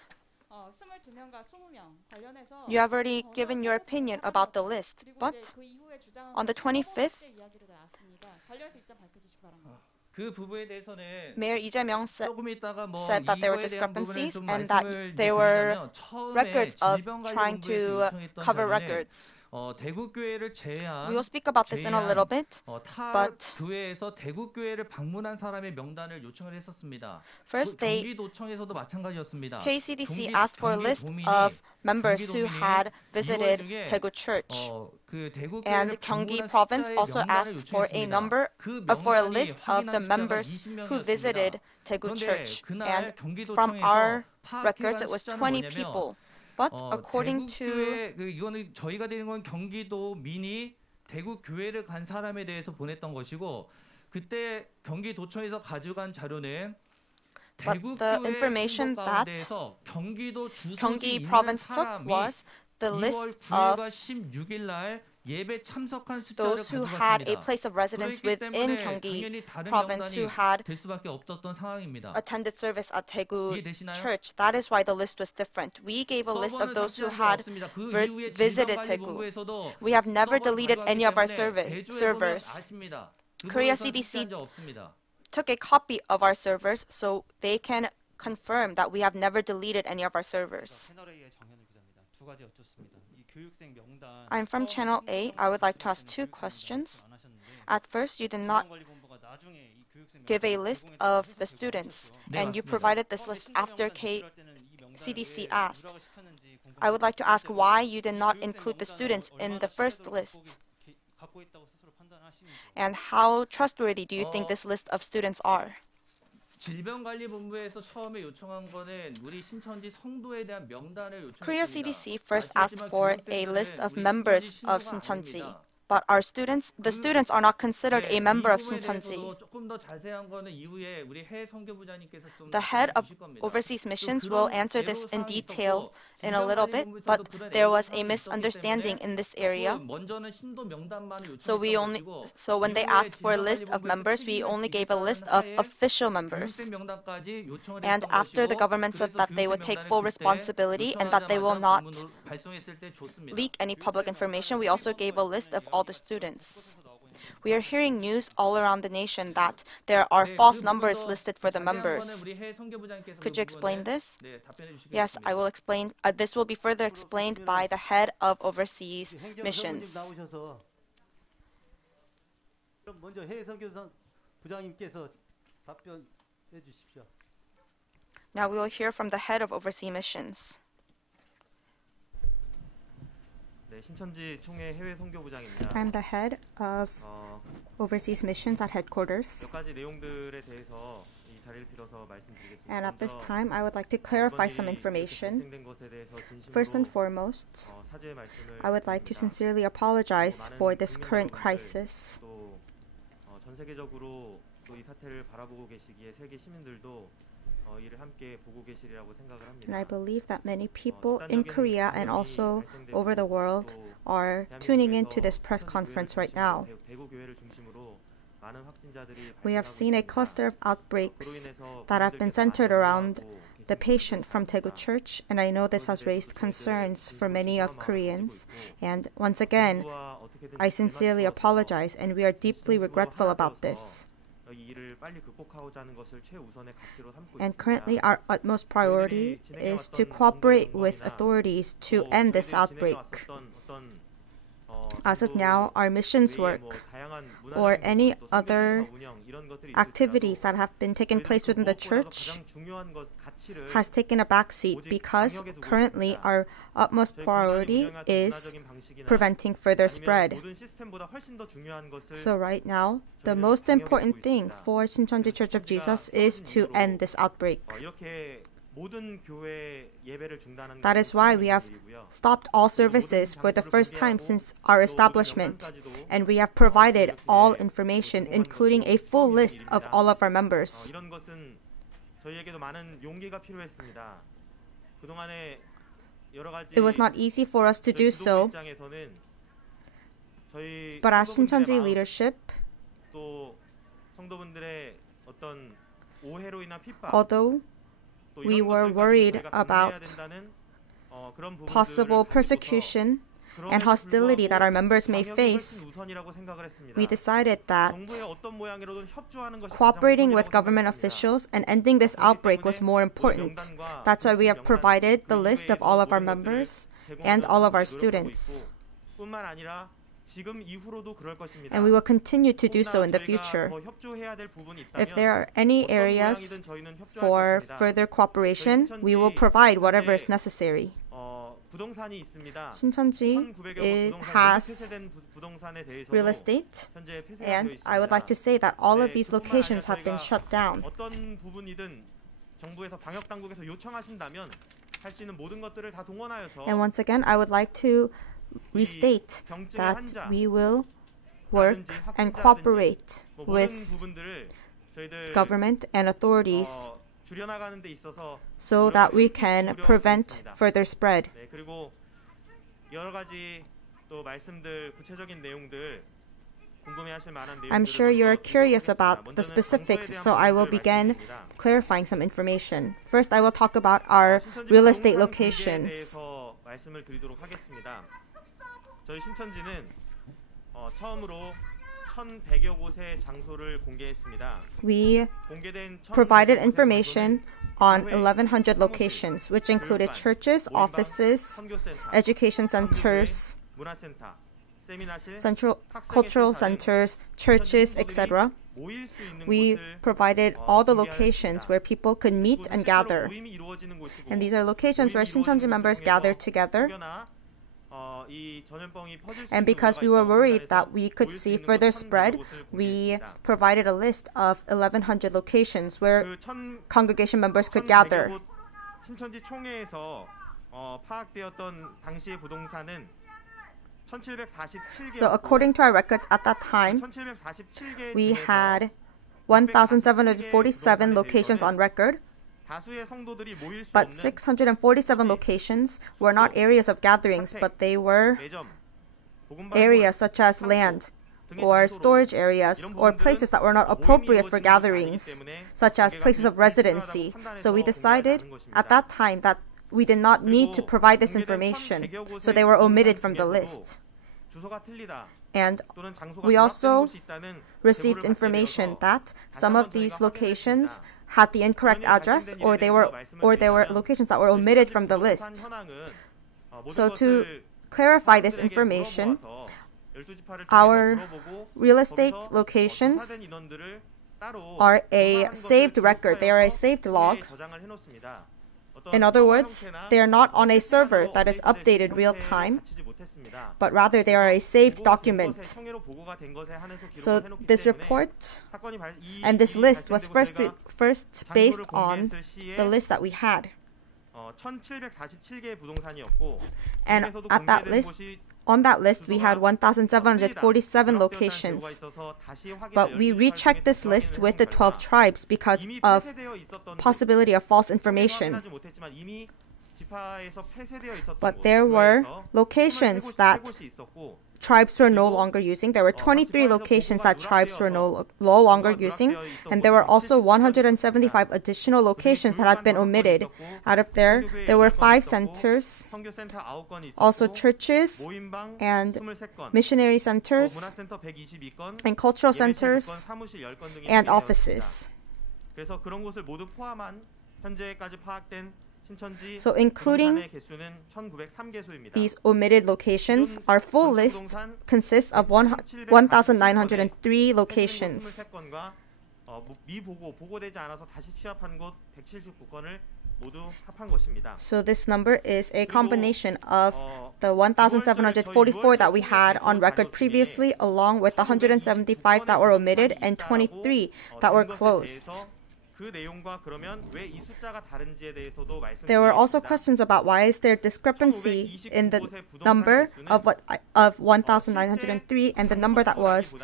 22명과 20명 관련해서 You have already given your opinion about the list, but 그 이후에 주장한 on the 25th, 이야기로 나왔습니다. 관련해서 입장 밝혀주시기 바랍니다. 그 부분에 대해서는 Mayor Lee Jae-myung 조금 있다가 뭐 said that there were 이거에 대한 부분을 discrepancies 좀 and that 말씀을 there were 드리자면 처음에 records of 질병관리본부에서 trying to 요청했던 cover 자료는 records. 대구 교회를 제외한 We will speak about this in a little bit, 타 but 교회에서 대구 교회를 방문한 사람의 명단을 요청을 했었습니다. first they 경기도청에서도 마찬가지였습니다. KCDC asked for a list of members who had visited Daegu Church, 그 대구 and Gyeonggi Province also asked for a number for a list of the members who visited Daegu Church, and from our records it was 20 people. But according to 이거는 저희가 드리는 건 경기도 민이 대구 교회를 간 사람에 대해서 보냈던 것이고 그때 경기도청에서 가져간 자료는 대구 the 교회 information 선거 that 가운데에서 경기도 주소지 Gyeonggi 있는 Province took 사람이 was the 2월 list 9일과 of 16일 날 예배 참석한 숫자를 those who had a 가져갔습니다. place of residence 그렇기 within 때문에 Gyeonggi 당연히 다른 Province who 명단이 had 될 수밖에 없었던 상황입니다. attended service at Daegu 이해되시나요? Church. That is why the list was different. We gave a list of 서버는 those who 삭제한 적 had 없습니다. 그 이후에 visited Daegu. 질병관리본부에서도 We have never 서버를 deleted 가져갔기 any of our 때문에 대조해 보면 servers. 아십니다. Korea 그거에서 CDC 삭제한 적 없습니다. took a copy of our servers, so they can confirm that we have never deleted any of our servers. 채널A의 정현우 기자입니다. 두 가지 여쭙습니다. 이 교육생 명단 I'm from Channel A. I would like to ask two questions. At first, you did not give a list of the students, and you provided this list after CDC asked. I would like to ask why you did not include the students in the first list, and how trustworthy do you think this list of students are? 질병관리본부에서 처음에 요청한 거는 우리 신천지 성도에 대한 명단을 요청했습니다. Korea CDC first asked for a list of members of Shincheonji. but the students are not considered a member of Shincheonji. 조금 더 자세한 거는 이후에 우리 해외 선교부장님께서 좀 The head of 주실 겁니다. overseas missions will answer this in detail in a little bit, but there was a misunderstanding in this area. 먼저는 신도 명단만을 So when they asked for a list of members, we only gave a list of official members. 명단까지 요청을 And 했던 after the 것이고, government said that they would take full responsibility and that they will not 발송했을 때 줬습니다. leak any public information, we also gave a list of all the students. We are hearing news all around the nation that there are false numbers listed for the members. Could you explain this? Yes, I will explain. This will be further explained by the head of overseas missions. 그럼 먼저 해외 선교사 부장님께서 답변해 주십시오. Now we will hear from the head of overseas missions. 네, 신천지 총회 해외 선교부장입니다. I'm the head of overseas missions at headquarters. 몇 가지 내용들에 대해서 이 자리를 빌어서 말씀드리겠습니다. And at this time, I would like to clarify some information. First and foremost, I would like to sincerely apologize for this current crisis. 전 세계적으로 또 이 사태를 바라보고 계시기에 세계 시민들도 이를 함께 보고 계시리라고 생각을 합니다. And I believe that many people in Korea and also over the world are tuning into this press conference right now. We have seen a cluster of outbreaks that have been centered around the patient from Daegu Church, and I know this has raised concerns for many of Koreans. And once again, I sincerely apologize, and we are deeply regretful about this. And currently, our utmost priority is to cooperate with authorities to end this outbreak. As of now, our missions work or any other activities that have been taking place within the church has taken a backseat because currently our utmost priority is preventing further spread. So right now, the most important thing for Shincheonji Church of Jesus is to end this outbreak. That is why we have stopped all services for the first time since our establishment, and we have provided all information, including a full list of all of our members. It was not easy for us to do so, but as Shincheonji leadership, although we were worried about possible persecution and hostility that our members may face, we decided that cooperating with government officials and ending this outbreak was more important. That's why we have provided the list of all of our members and all of our students. And we will continue to do so in the future. If there are any areas for further cooperation, we will provide whatever is necessary. Shincheonji has real estate, and I would like to say that all of these locations have been shut down. And once again, I would like to restate that we will work and cooperate with government and authorities so that we can prevent further spread. I'm sure you're curious about the specifics, so I will begin clarifying some information. First, I will talk about our real estate locations. 저희 신천지는 처음으로 1,100여 곳의 장소를 공개했습니다. We provided information on 1,100 locations, which included churches, offices, education centers, central cultural centers, churches, etc. We provided all the locations where people could meet and gather. And these are locations where Shincheonji members gather together. And because we were worried that we could see further spread, we provided a list of 1,100 locations where congregation members could gather. 신천지 총회에서 파악되었던 당시의 부동산은 So according to our records at that time, we had 1,747 locations on record, but 647 locations were not areas of gatherings, but they were areas such as land or storage areas or places that were not appropriate for gatherings, such as places of residency. So we decided at that time that we did not need to provide this information, so they were omitted from the list. And we also received information that some of these locations had the incorrect address, or they were locations that were omitted from the list. So to clarify this information, our real estate locations are a saved record. They are a saved log. In other words, they are not on a server that is updated real time, but rather they are a saved document. So this report and this list was first based on the list that we had. And at that list, on that list, we had 1,747 locations. But we rechecked this list with the 12 tribes because of possibility of false information. But there were locations that tribes were no longer using. There were 23 locations that tribes were no longer using, and there were also 175 additional locations that had been omitted. Out of there were 5 centers, also churches and missionary centers and cultural centers and offices. So including these omitted locations, our full list consists of 1,903 locations. So this number is a combination of the 1,744 that we had on record previously, along with the 175 that were omitted and 23 that were closed. There were also questions about why is there discrepancy in the number of 1,903 and the number that was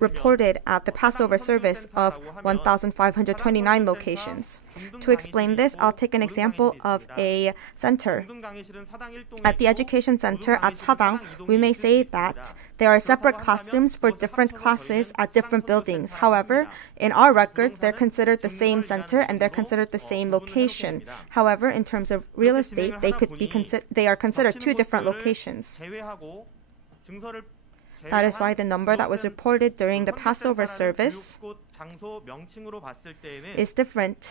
reported at the Passover service of 1,529 locations. To explain this, I'll take an example of a center. At the education center at Sadang, we may say that there are separate classrooms for different classes at different buildings. However, in our records, they're considered the same center and they're considered the same location. However, in terms of real estate, they are considered 2 different locations. That is why the number that was reported during the Passover service is different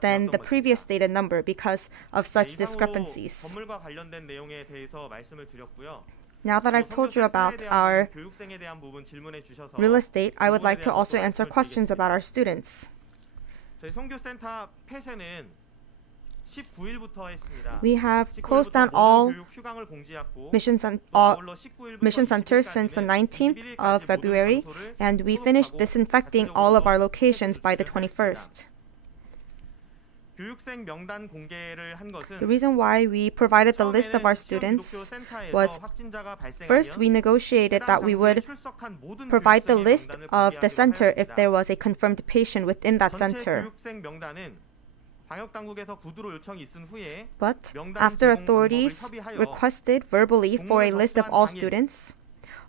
than the previous stated number because of such discrepancies. Now that I've told you about our real estate, I would like to also answer questions about our students. We have closed down all mission centers since the 19th of February, and we finished disinfecting all of our locations by the 21st. The reason why we provided the list of our students was, first, we negotiated that we would provide the list of the center if there was a confirmed patient within that center. But after authorities requested verbally for a list of all students,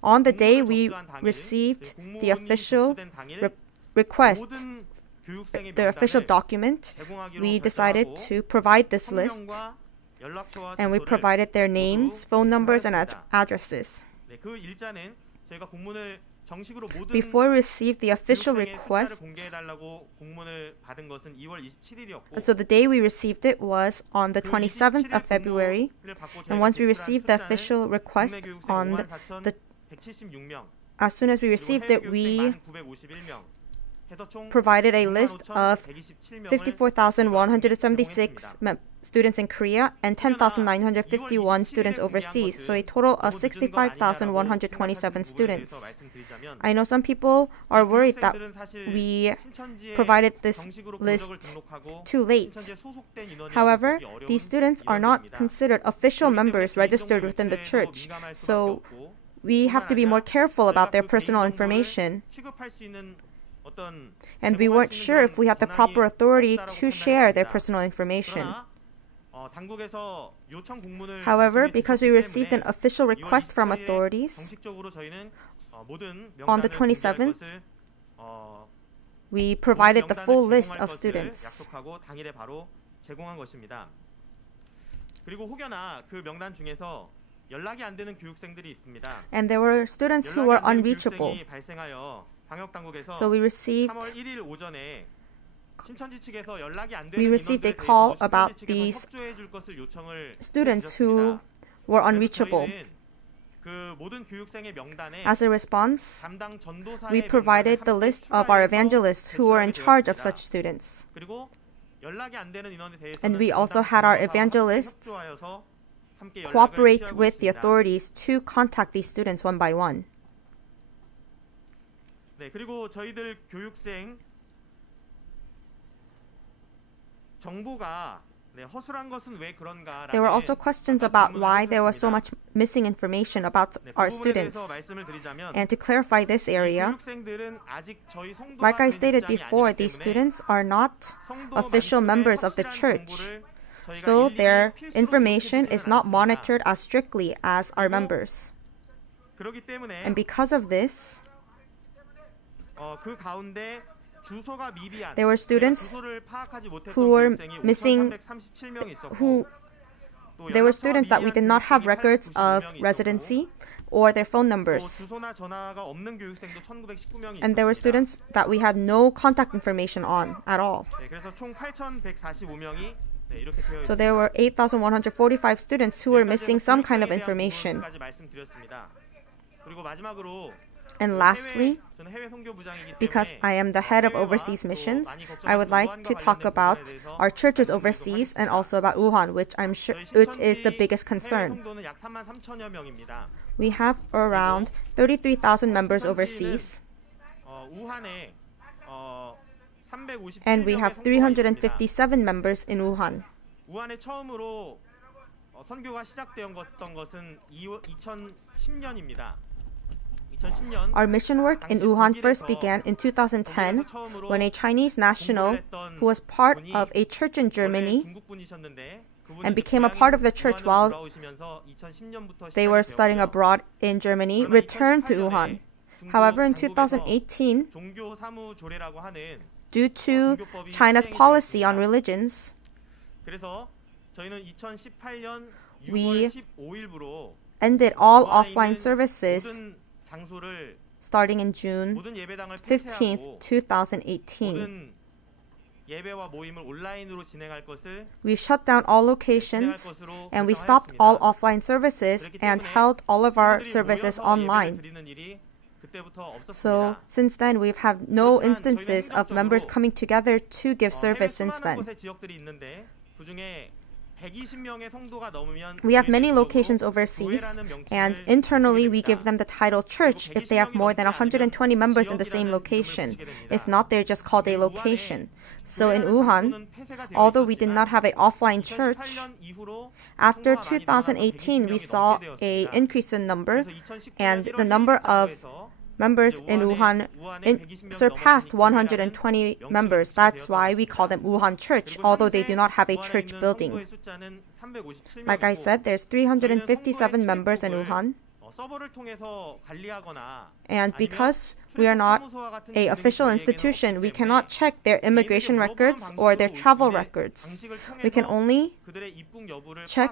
on the day we received the official request, the official document, we decided to provide this list, and we provided their names, phone numbers, and addresses. Before we received the official request, so the day we received it was on the 27th of February, and once we received the official request on as soon as we received it, we provided a list of 54,176 students in Korea and 10,951 students overseas, so a total of 65,127 students. I know some people are worried that we provided this list too late. However, these students are not considered official members registered within the church, so we have to be more careful about their personal information. And we weren't sure if we had the proper authority to share their personal information. However, because we received an official request from authorities, on the 27th, we provided the full list of students. And there were students who were unreachable. So we received a call about these students who were unreachable. As a response, we provided the list of our evangelists who were in charge of such students. And we also had our evangelists cooperate with the authorities to contact these students one by one. 그리고 저희들 교육생 정보가 허술한 것은 왜 그런가라는 There were also questions about why there was so much missing information about our students. And to clarify this area, like I stated before, these students are not official members of the church. So their information is not monitored as strictly as our members. And because of this, there were students who were missing, there were students that we did not have records of residency or their phone numbers. And there were students that we had no contact information on at all. So there were 8,145 students who were missing some kind of information. And lastly, because I am the head of overseas missions, I would like to talk about our churches overseas and also about Wuhan, which is the biggest concern. We have around 33,000 members overseas, and we have 357 members in Wuhan. Our mission work in Wuhan first began in 2010 when a Chinese national who was part of a church in Germany and became a part of the church while they were studying abroad in Germany returned to Wuhan. However, in 2018, due to China's policy on religions, we ended all offline services starting in June 15th, 2018. We shut down all locations and we stopped all offline services and held all of our services online. So since then, we've had no instances of members coming together to give service since then. We have many locations overseas, and internally we give them the title church if they have more than 120 members in the same location. If not, they're just called a location. So in Wuhan, although we did not have an offline church, after 2018 we saw an increase in number, and the number of members in Wuhan surpassed 120 members. That's why we call them Wuhan Church, although they do not have a church building. Like I said, there's 357 members in Wuhan. And because we are not an official institution, we cannot check their immigration records or their travel records. We can only check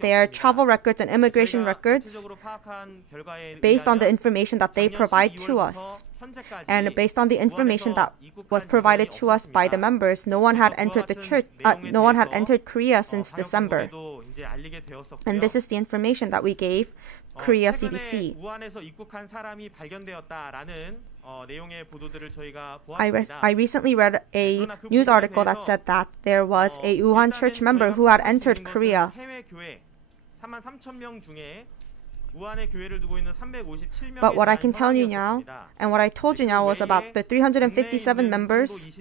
their travel records and immigration records based on the information that they provide to us. And based on the information that was provided to us by the members, no one had entered the church. No one had entered Korea since December. And this is the information that we gave Korea CDC. 내용의 보도들을 저희가 I 보았습니다. recently read a news article that said that there was a Wuhan church member who had entered Korea. 해외 교회 43,000명 중에 우한에 교회를 두고 있는 357명에 But what I can tell you now, and what I told you now, was about the 357 members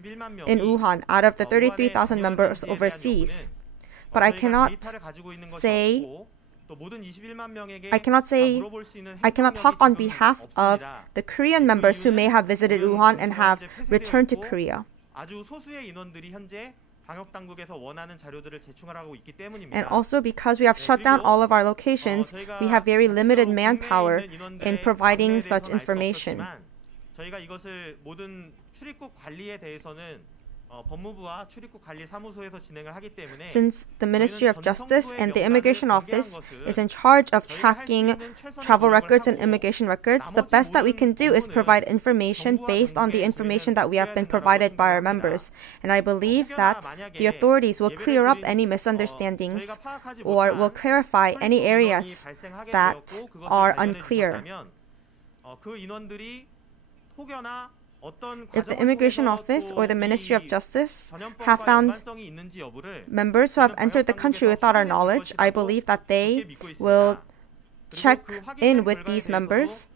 in Wuhan out of the 33,000 members overseas. But I cannot talk on behalf of the Korean members who may have visited Wuhan and have returned to Korea. 아주 소수의 인원들이 현재 방역 당국에서 원하는 자료들을 제출하고 있기 때문입니다. And also because we have shut down all of our locations, we have very limited manpower in providing such information. 저희가 이것을 모든 출입국 관리에 대해서는 법무부와 출입국 관리 사무소에서 진행을 하기 때문에 Since the Ministry of Justice and the Immigration Office is in charge of tracking travel records and immigration records, the best that we can do is provide information based on the information that we have been provided by our members. And I believe that the authorities will clear up any misunderstandings or will clarify any areas that are unclear. 그 인원들이 혹여나 If the Immigration Office or the Ministry of Justice have found members who have entered the country without our knowledge, I believe that they will check in with these members.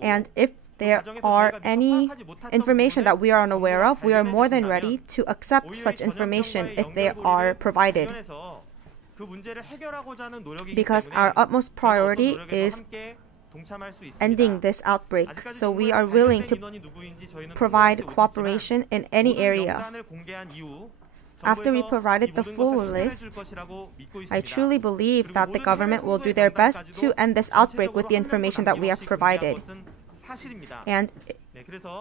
And if there are any information that we are unaware of, we are more than ready to accept such information if they are provided. Because our utmost priority is ending this outbreak, so we are willing to provide cooperation in any area. After we provided the full list, I truly believe that the government will do their best to end this outbreak with the information that we have provided. And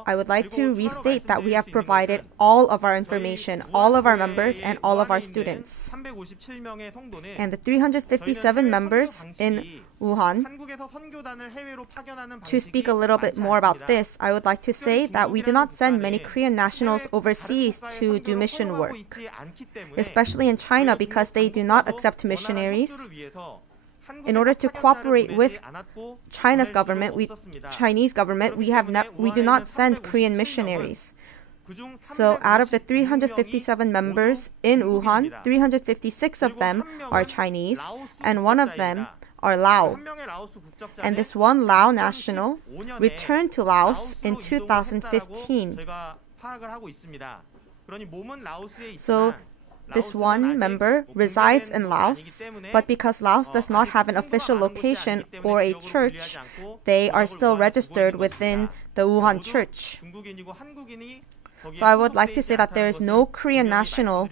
I would like to restate that we have provided all of our information, all of our members, and all of our students. And the 357 members in Wuhan, to speak a little bit more about this, I would like to say that we do not send many Korean nationals overseas to do mission work, especially in China because they do not accept missionaries. In order to cooperate with Chinese government, we do not send Korean missionaries. So out of the 357 members in Wuhan, 356 of them are Chinese, and one of them are Lao. And this one Lao national returned to Laos in 2015. So this one member resides in Laos, but because Laos does not have an official location or a church, they are still registered within the Wuhan church. So I would like to say that there is no Korean national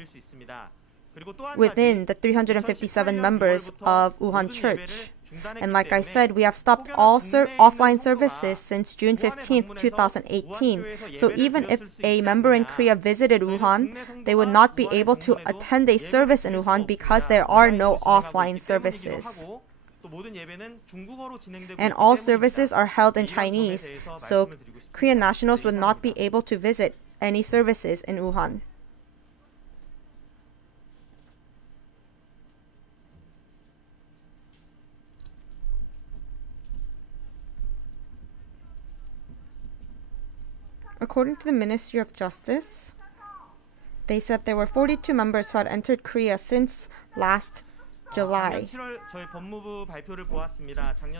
within the 357 members of Wuhan church. And like I said, we have stopped all offline services since June 15th, 2018. So even if a member in Korea visited Wuhan, they would not be able to attend a service in Wuhan because there are no offline services. And all services are held in Chinese, so Korean nationals would not be able to visit any services in Wuhan. According to the Ministry of Justice, they said there were 42 members who had entered Korea since last July.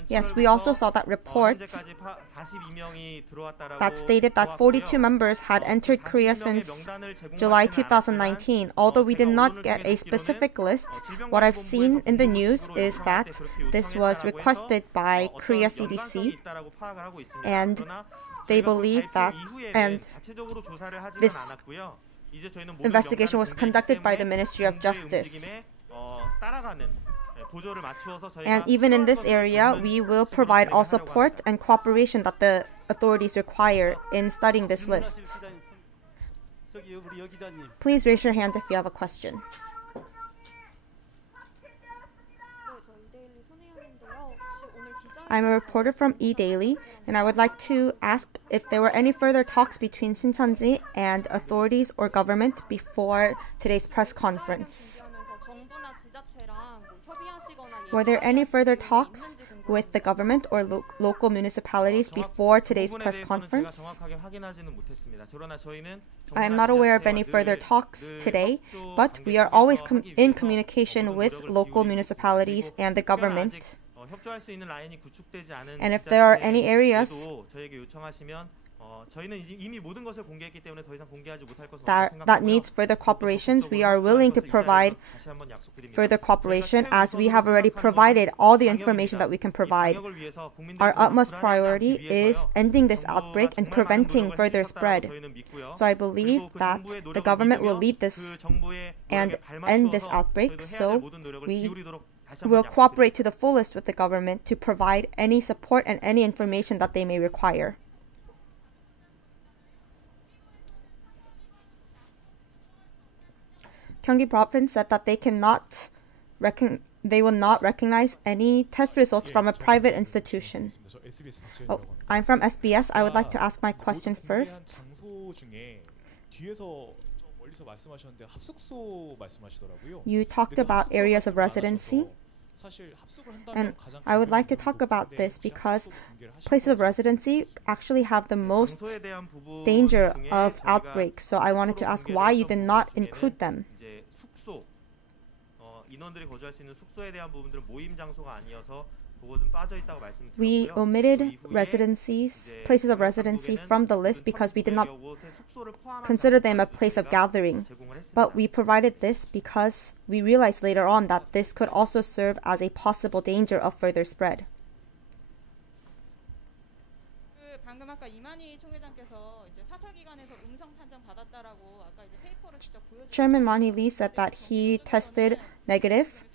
Yes, we also saw that report that stated that 42 members had entered Korea since July 2019. Although we did not get a specific list, what I've seen in the news is that this was requested by Korea CDC, and they believe that, and this investigation was conducted by the Ministry of Justice. And even in this area, we will provide all support and cooperation that the authorities require in studying this list. Please raise your hand if you have a question. I'm a reporter from eDaily, and I would like to ask if there were any further talks between Shincheonji and authorities or government before today's press conference. Were there any further talks with the government or local municipalities before today's 부분에 press 대해서는 제가 conference. 정확하게 확인하지는 못했습니다. 그러나 저희는 I am not aware of any further talks today, but we are always in communication with local municipalities and the government. 협조할 수 있는 라인이 구축되지 않은 And if there are any areas 저에게 요청하시면 저희는 이미 모든 것을 공개했기 때문에 더 이상 공개하지 못할 것으로 that needs further cooperations, we are willing to provide further cooperation as we have already provided all the information that we can provide. Our utmost priority is ending this outbreak and preventing further spread. So I believe that the government will lead this and end this outbreak, so we will cooperate to the fullest with the government to provide any support and any information that they may require. Gyeonggi Province said that they will not recognize any test results from a private institution. Oh, I'm from SBS. I would like to ask my question first. You talked about areas of residency, and I would like to talk about this because places of residency actually have the most danger of outbreaks. So I wanted to ask why you did not include them. 인원들이 거주할 수 있는 숙소에 대한 부분들은 모임 장소가 아니어서 그것은 빠져 있다고 말씀드렸고요. We omitted residencies, places of residency from the list because we did not consider them a place of gathering. But we provided this because we realized later on that this could also serve as a possible danger of further spread. 방금 아까 이만희 총회장께서 이제 사설기관에서 음성 판정 받았다라고 아까 이제 페이퍼를 직접 보여주셨어요. Chairman Mani Lee said that he tested negative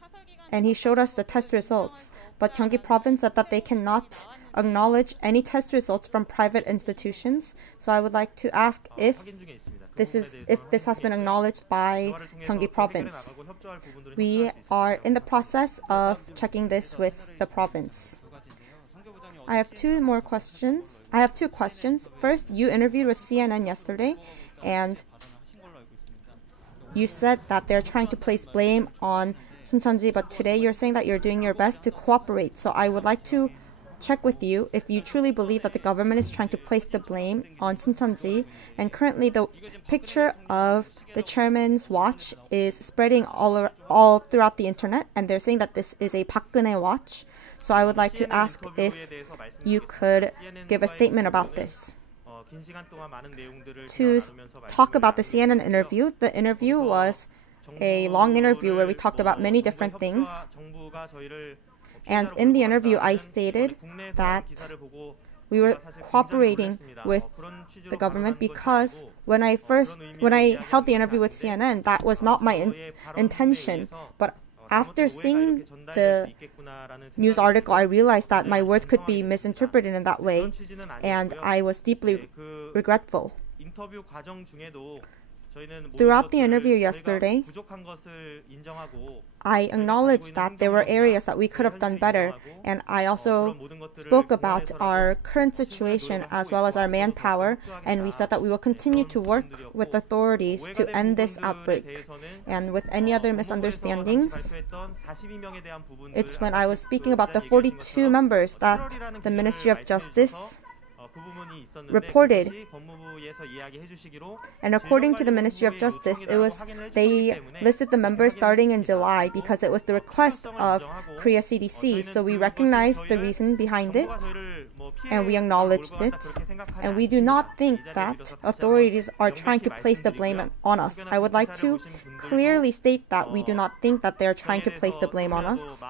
and he showed us the test results. But Gyeonggi Province said that they cannot acknowledge any test results from private institutions. So I would like to ask if this has been acknowledged by Gyeonggi Province. We are in the process of checking this with the province. I have two questions. First, you interviewed with CNN yesterday, and you said that they're trying to place blame on Suncheonji, but today you're saying that you're doing your best to cooperate. So I would like to check with you if you truly believe that the government is trying to place the blame on Suncheonji. And currently the picture of the chairman's watch is spreading all throughout the internet, and they're saying that this is a Park Geun-hye watch. So I would like to ask if you could give a statement about this. To talk about the CNN interview, the interview was a long interview where we talked about many different things. And in the interview, I stated that we were cooperating with the government because when I held the interview with CNN, that was not my intention. But after seeing the news article, I realized that my words could be misinterpreted in that way, and I was deeply regretful. Throughout the interview yesterday, I acknowledged that there were areas that we could have done better, and I also spoke about our current situation as well as our manpower, and we said that we will continue to work with authorities to end this outbreak. And with any other misunderstandings, it's when I was speaking about the 42 members that the Ministry of Justice reported, and according to the Ministry of Justice, they listed the members starting in July because it was the request of Korea CDC. So we recognized the reason behind it, and we acknowledged it, and we do not think that authorities are trying to place the blame on us. I would like to clearly state that we do not think that they are trying to place the blame on us.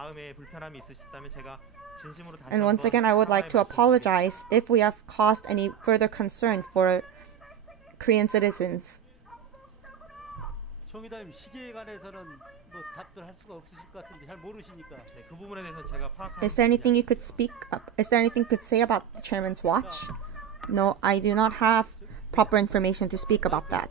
And once again, I would like to apologize if we have caused any further concern for Korean citizens. 총회장님 시기에 관해서는 뭐 답변할 수가 없으실 것 같은데 잘 모르시니까. 그 부분에 대해서 제가 파악하고 Is there anything you could speak up? Is there anything you could say about the chairman's watch? No, I do not have proper information to speak about that.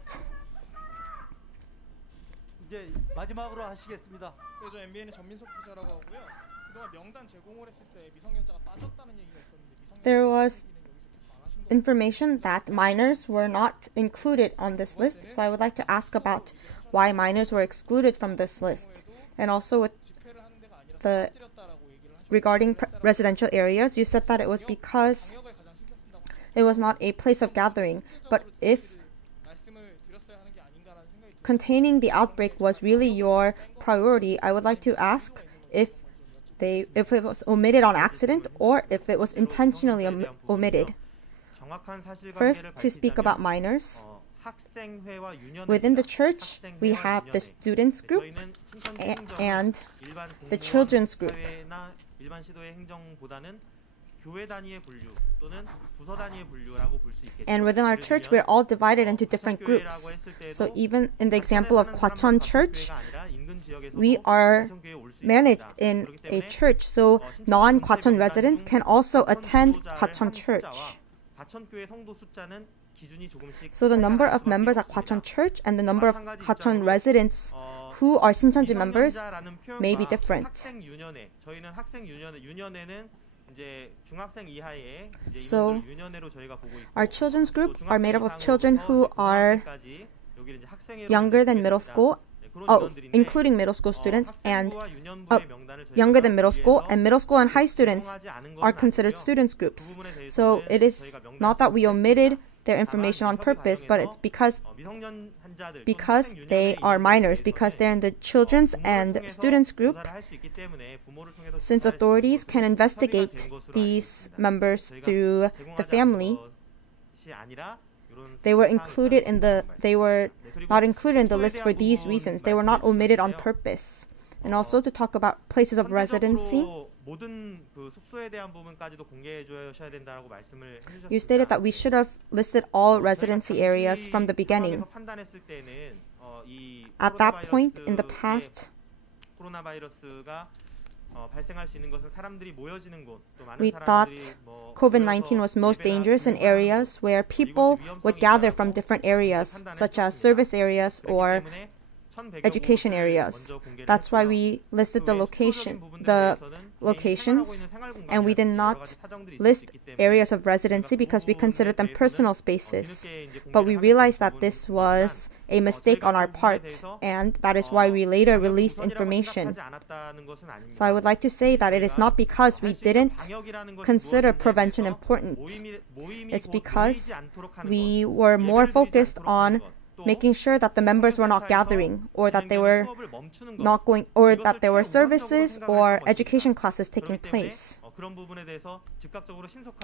이제 마지막으로 하시겠습니다. 저 MBN의 전민석 기자라고 하고요. 그동안 명단 제공을 했을 때 미성년자가 빠졌다는 얘기가 있었는데 There was information that minors were not included on this list, so I would like to ask about why minors were excluded from this list, and also with the regarding residential areas, you said that it was because it was not a place of gathering. But if containing the outbreak was really your priority, I would like to ask if it was omitted on accident or if it was intentionally omitted. First, to speak about minors. Within the church, we have the students group and the children's group. And within our church, we're all divided into different groups. So even in the example of Gwacheon Church, we are managed in a church, so non-Gwacheon residents can also attend Gwacheon Church. So the number of members at Gwacheon Church and the number of Gwacheon residents who are 신천지 members may be different. So our children's group are made up of children who are younger than middle school, including middle school students, and younger than middle school and high students are considered students groups. So it is not that we omitted their information on purpose, but it's because they are minors, because they're in the children's and students group. Since authorities can investigate these members through the family, they were not included in the list for these reasons. They were not omitted on purpose. And also to talk about places of residency. You stated that we should have listed all residency areas from the beginning. At that point in the past, we thought COVID-19 was most dangerous in areas where people would gather from different areas, such as service areas or education areas. That's why we listed the locations, and we did not list areas of residency because we considered them personal spaces. But we realized that this was a mistake on our part, and that is why we later released information. So I would like to say that it is not because we didn't consider prevention important. It's because we were more focused on making sure that the members were not gathering, or that they were not going, or that there were services or education classes taking place.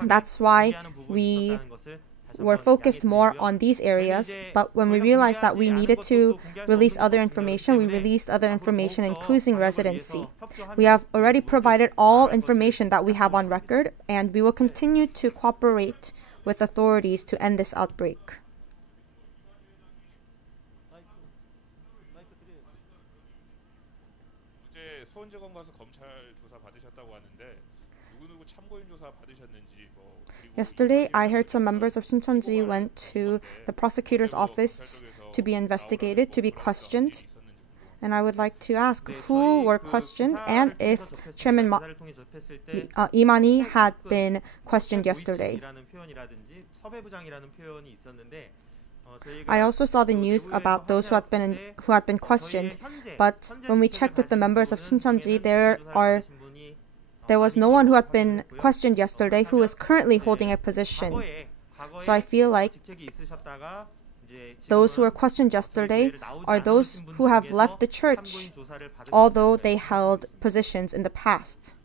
That's why we were focused more on these areas, but when we realized that we needed to release other information, we released other information including residency. We have already provided all information that we have on record, and we will continue to cooperate with authorities to end this outbreak. Yesterday, I heard some members of 신천지 went to the prosecutor's office to be investigated, to be questioned. And I would like to ask who were questioned and if Chairman Imani had been questioned yesterday. I also saw the news about those who had been questioned, but when we checked with the members of 신천지, there was no one who had been questioned yesterday who is currently holding a position. So I feel like those who were questioned yesterday are those who have left the church, although they held positions in the past.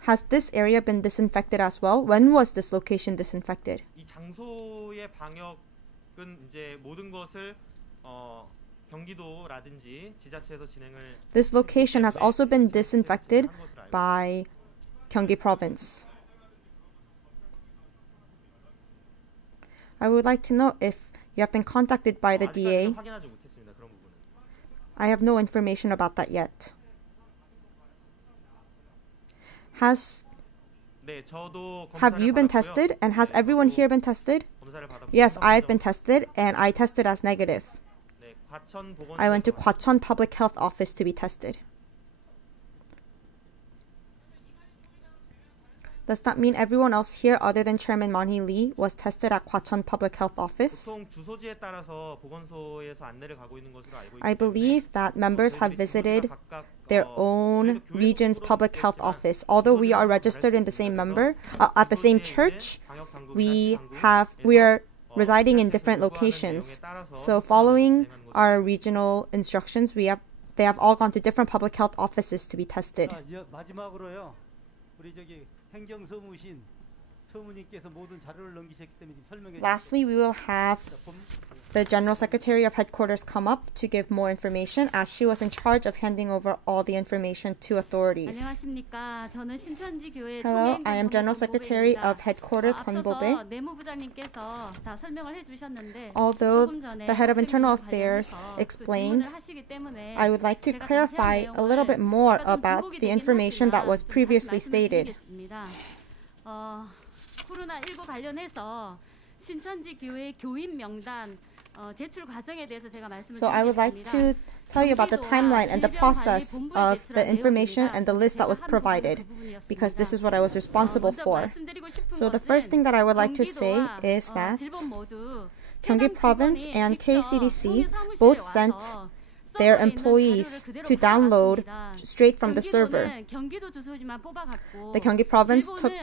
Has this area been disinfected as well? When was this location disinfected? This location has also been disinfected by Gyeonggi Province. I would like to know if you have been contacted by the DA. I have no information about that yet. Have you been tested, and has everyone here been tested? Yes, I've been tested, and I tested as negative. I went to Gwacheon Public Health Office to be tested. Does that mean everyone else here other than Chairman Man-hee Lee was tested at Gwacheon Public Health Office? 보통 주소지에 따라서 보건소에서 안내를 가고 있는 것으로 알고 있기 I believe that members have visited their own region's public health office. Although we are registered in the same at the same church, we are residing in different locations. So following our regional instructions, they have all gone to different public health offices to be tested. 마지막으로요. 우리 저기 행정서무신 서무님께서 모든 자료를 넘기셨기 때문에 지금 설명해. Lastly, we will have the General Secretary of Headquarters come up to give more information, as she was in charge of handing over all the information to authorities. 안녕하십니까. 저는 신천지 교회 Hello, I am General Secretary of Headquarters Kwon Bo-bae. 내무부장님께서 다 설명을 해주셨는데 Although the head of internal affairs explained, I would like to clarify a little bit more about the information that was previously stated. 코로나19 관련해서 신천지 교회 교인 명단 제출 과정에 대해서 제가 말씀을 So I would like to tell you about the timeline and the process of the information and the list that was provided, because this is what I was responsible for. So the first thing that I would like to say is that Gyeonggi Province and KCDC both sent their employees to download straight from the server. The Gyeonggi Province took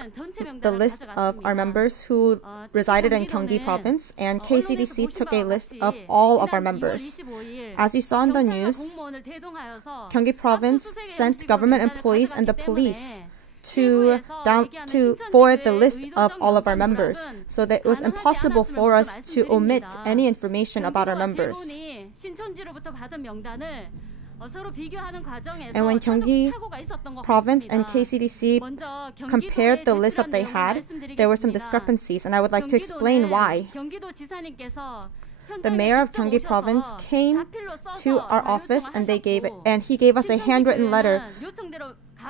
the list of our members who resided in Gyeonggi Province, and KCDC took a list of all of our members. As you saw in the news, Gyeonggi Province sent government employees and the police to forward the list of all of our members, so that it was impossible for us to omit any information about our members. And when Gyeonggi Province and KCDC compared the list that they had, there were some discrepancies, and I would like to explain why. The mayor of Gyeonggi Province came to our office and he gave us a handwritten letter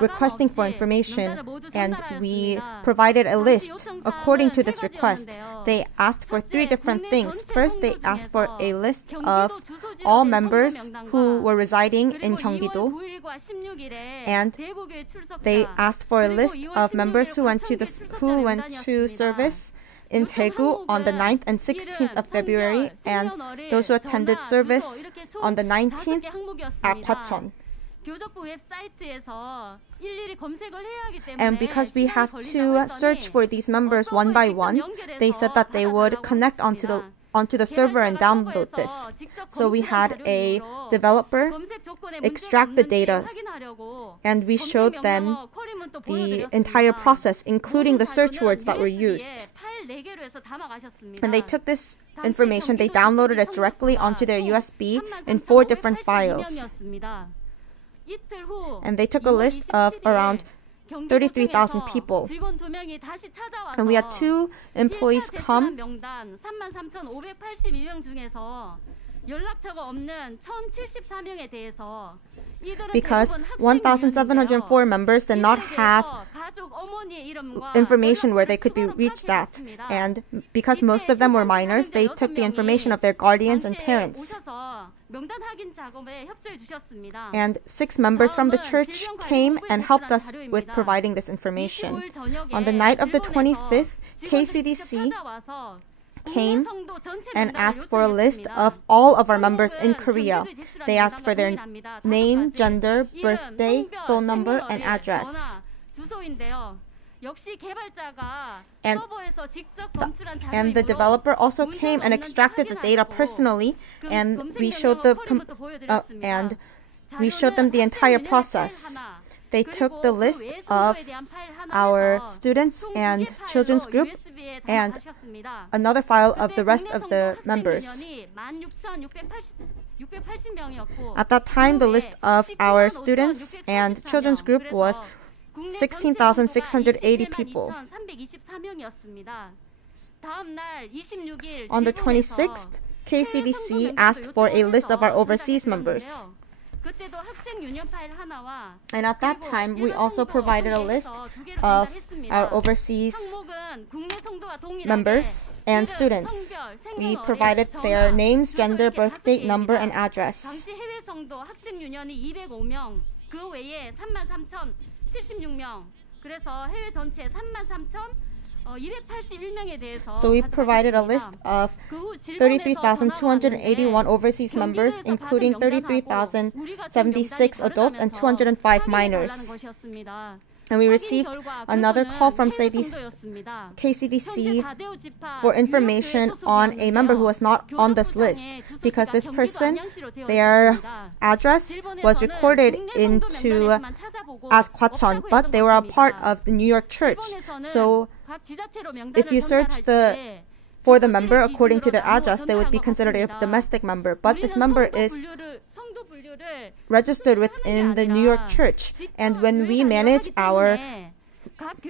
requesting for information, and we provided a list according to this request. They asked for 3 different things. First, they asked for a list of all members who were residing in Gyeonggi-do, and they asked for a list of members who went to service in Daegu on the 9th and 16th of February, and those who attended service on the 19th at Gwacheon. And because we have to search for these members one by one, they said that they would connect onto the server and download this. So we had a developer extract the data, and we showed them the entire process, including the search words that were used. And they took this information, they downloaded it directly onto their USB in 4 different files. And they took a list of around 33,000 people. And we had 2 employees come, because 1,704 members did not have information where they could be reached at. And because most of them were minors, they took the information of their guardians and parents. And 6 members from the church came and helped us with providing this information. On the night of the 25th, KCDC came and asked for a list of all of our members in Korea. They asked for their name, gender, birthday, phone number, and address. And the developer also came and extracted the data personally, and we showed them the entire process. They took the list of our students and children's group and another file of the rest of the members. At that time, the list of our students and children's group was 16,680 people. On the 26th, KCDC asked for a list of our overseas members. And at that time, we also provided a list of our overseas members and students. We provided their names, gender, birth date, number, and address. 그래서 해외 전체 33,281명에 대해서 So we provided a list of 33,281 overseas members, including 33,076 adults and 205 minors. And we received another call from KCDC for information on a member who was not on this list because this person, their address was recorded into as Kwacheon, but they were a part of the New York Church. So if you search for the member according to their address, they would be considered a domestic member. But this member is registered within the New York Church. And when we manage our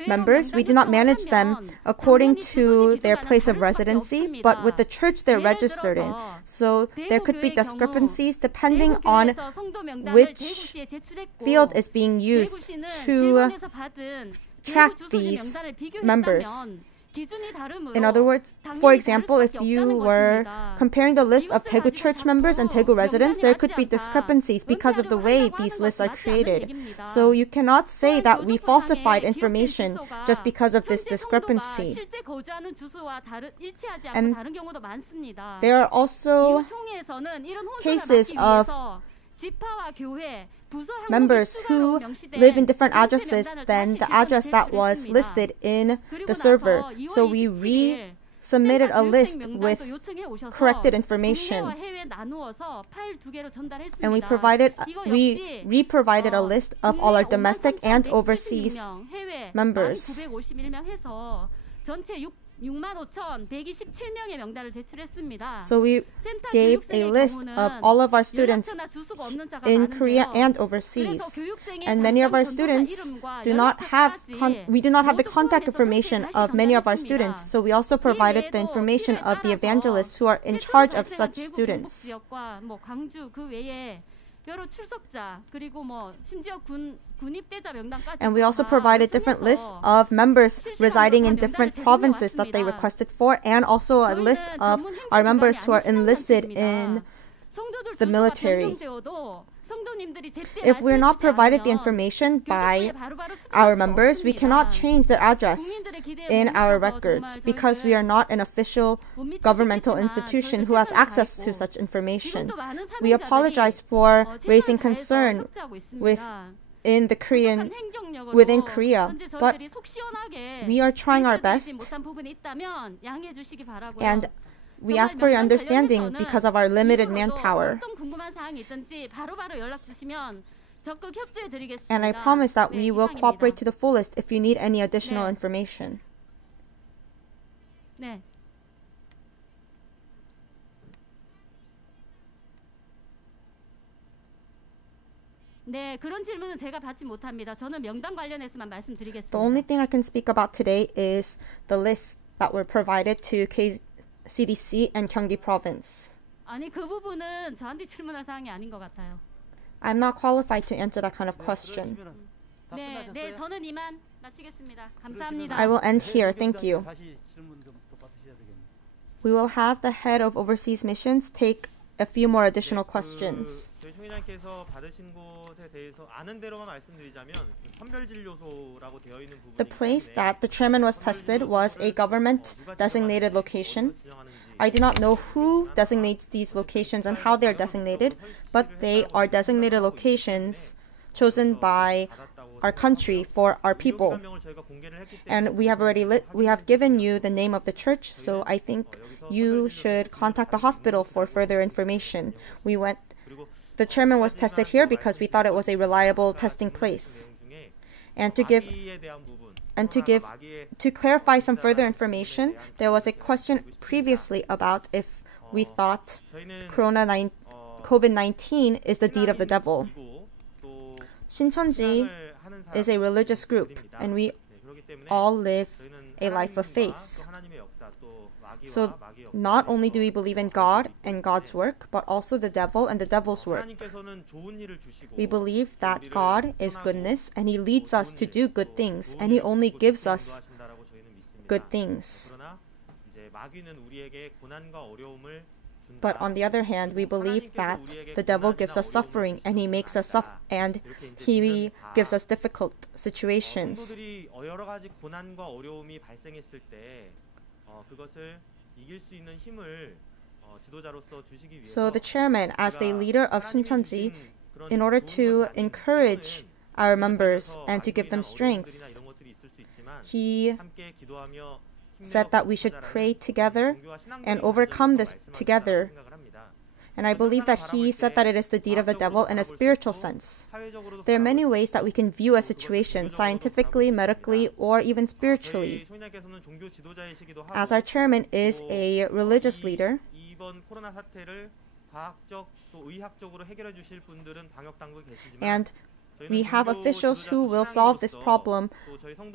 members, we do not manage them according to their place of residency, but with the church they're registered in. So there could be discrepancies depending on which field is being used to track these members. In other words, for example, if you were comparing the list of Daegu church members and Daegu residents, there could be discrepancies because of the way these lists are created. So you cannot say that we falsified information just because of this discrepancy. And there are also cases of members who live in different addresses than the address that was listed in the server. So we resubmitted a list with corrected information. And we re-provided a list of all our domestic and overseas members. So we gave a list of all of our students in Korea and overseas. And many of our students we do not have the contact information of many of our students. So we also provided the information of the evangelists who are in charge of such students. And we also provided different lists of members residing in different provinces that they requested for, and also a list of our members who are enlisted in the military. If we're not provided the information by our members, we cannot change their address in our records because we are not an official governmental institution who has access to such information. We apologize for raising concern within Korea, but we are trying our best, and we ask for your understanding because of our limited manpower. And I promise that we will cooperate to the fullest if you need any additional information. 네, 그런 질문은 제가 받지 못합니다. 저는 명단 관련해서만 말씀드리겠습니다. The only thing I can speak about today is the list that were provided to KCDC and Gyeonggi Province. 아니, 그 부분은 저한테 질문할 사항이 아닌 것 같아요. I'm not qualified to answer that kind of question. 네, 저는 이만 마치겠습니다. 감사합니다. I will end here. Thank you. We will have the head of overseas missions take a few more additional questions. 저희 총회장께서 받으신 곳에 대해서 아는 대로만 말씀드리자면 선별진료소라고 되어 있는 부분이 The place that the chairman was tested was a government designated location. I do not know who designates these locations and how they are designated, but they are designated locations chosen by our country for our people. And we have given you the name of the church, so I think you should contact the hospital for further information. The chairman was tested here because we thought it was a reliable testing place. To clarify some further information, there was a question previously about if we thought COVID-19 is the deed of the devil. Shincheonji is a religious group, and we all live a life of faith. So not only do we believe in God and God's work, but also the devil and the devil's work. We believe that God is goodness, and He leads us to do good things, and He only gives us good things. But on the other hand, we believe that the devil gives us suffering and he makes us suffer and he gives us difficult situations. 성도들이 여러 가지 고난과 어려움이 발생했을 때 그것을 이길 수 있는 힘을 지도자로서 주시기 위해서 So the chairman, as the leader of Shincheonji, in order to encourage our members and to give them strength, he said that we should pray together and overcome this together. And I believe that he said that it is the deed of the devil in a spiritual sense. There are many ways that we can view a situation, scientifically, medically, or even spiritually. As our chairman is a religious leader, and we have officials who will solve this problem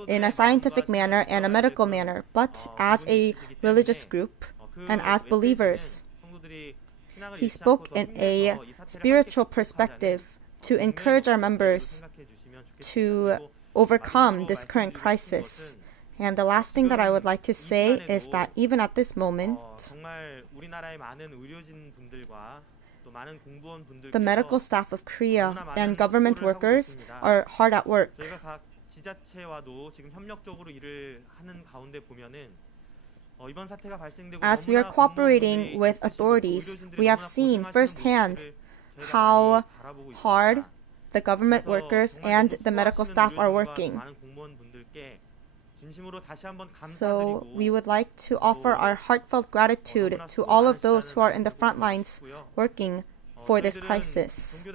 in a scientific manner and a medical manner. But as a religious group and as believers, he spoke in a spiritual perspective to encourage our members to overcome this current crisis. And the last thing that I would like to say is that even at this moment, the medical staff of Korea and government workers are hard at work. As we are cooperating with authorities, we have seen firsthand how hard the government workers and the medical staff are working. So we would like to offer our heartfelt gratitude to all of those who are in the front lines working for this crisis.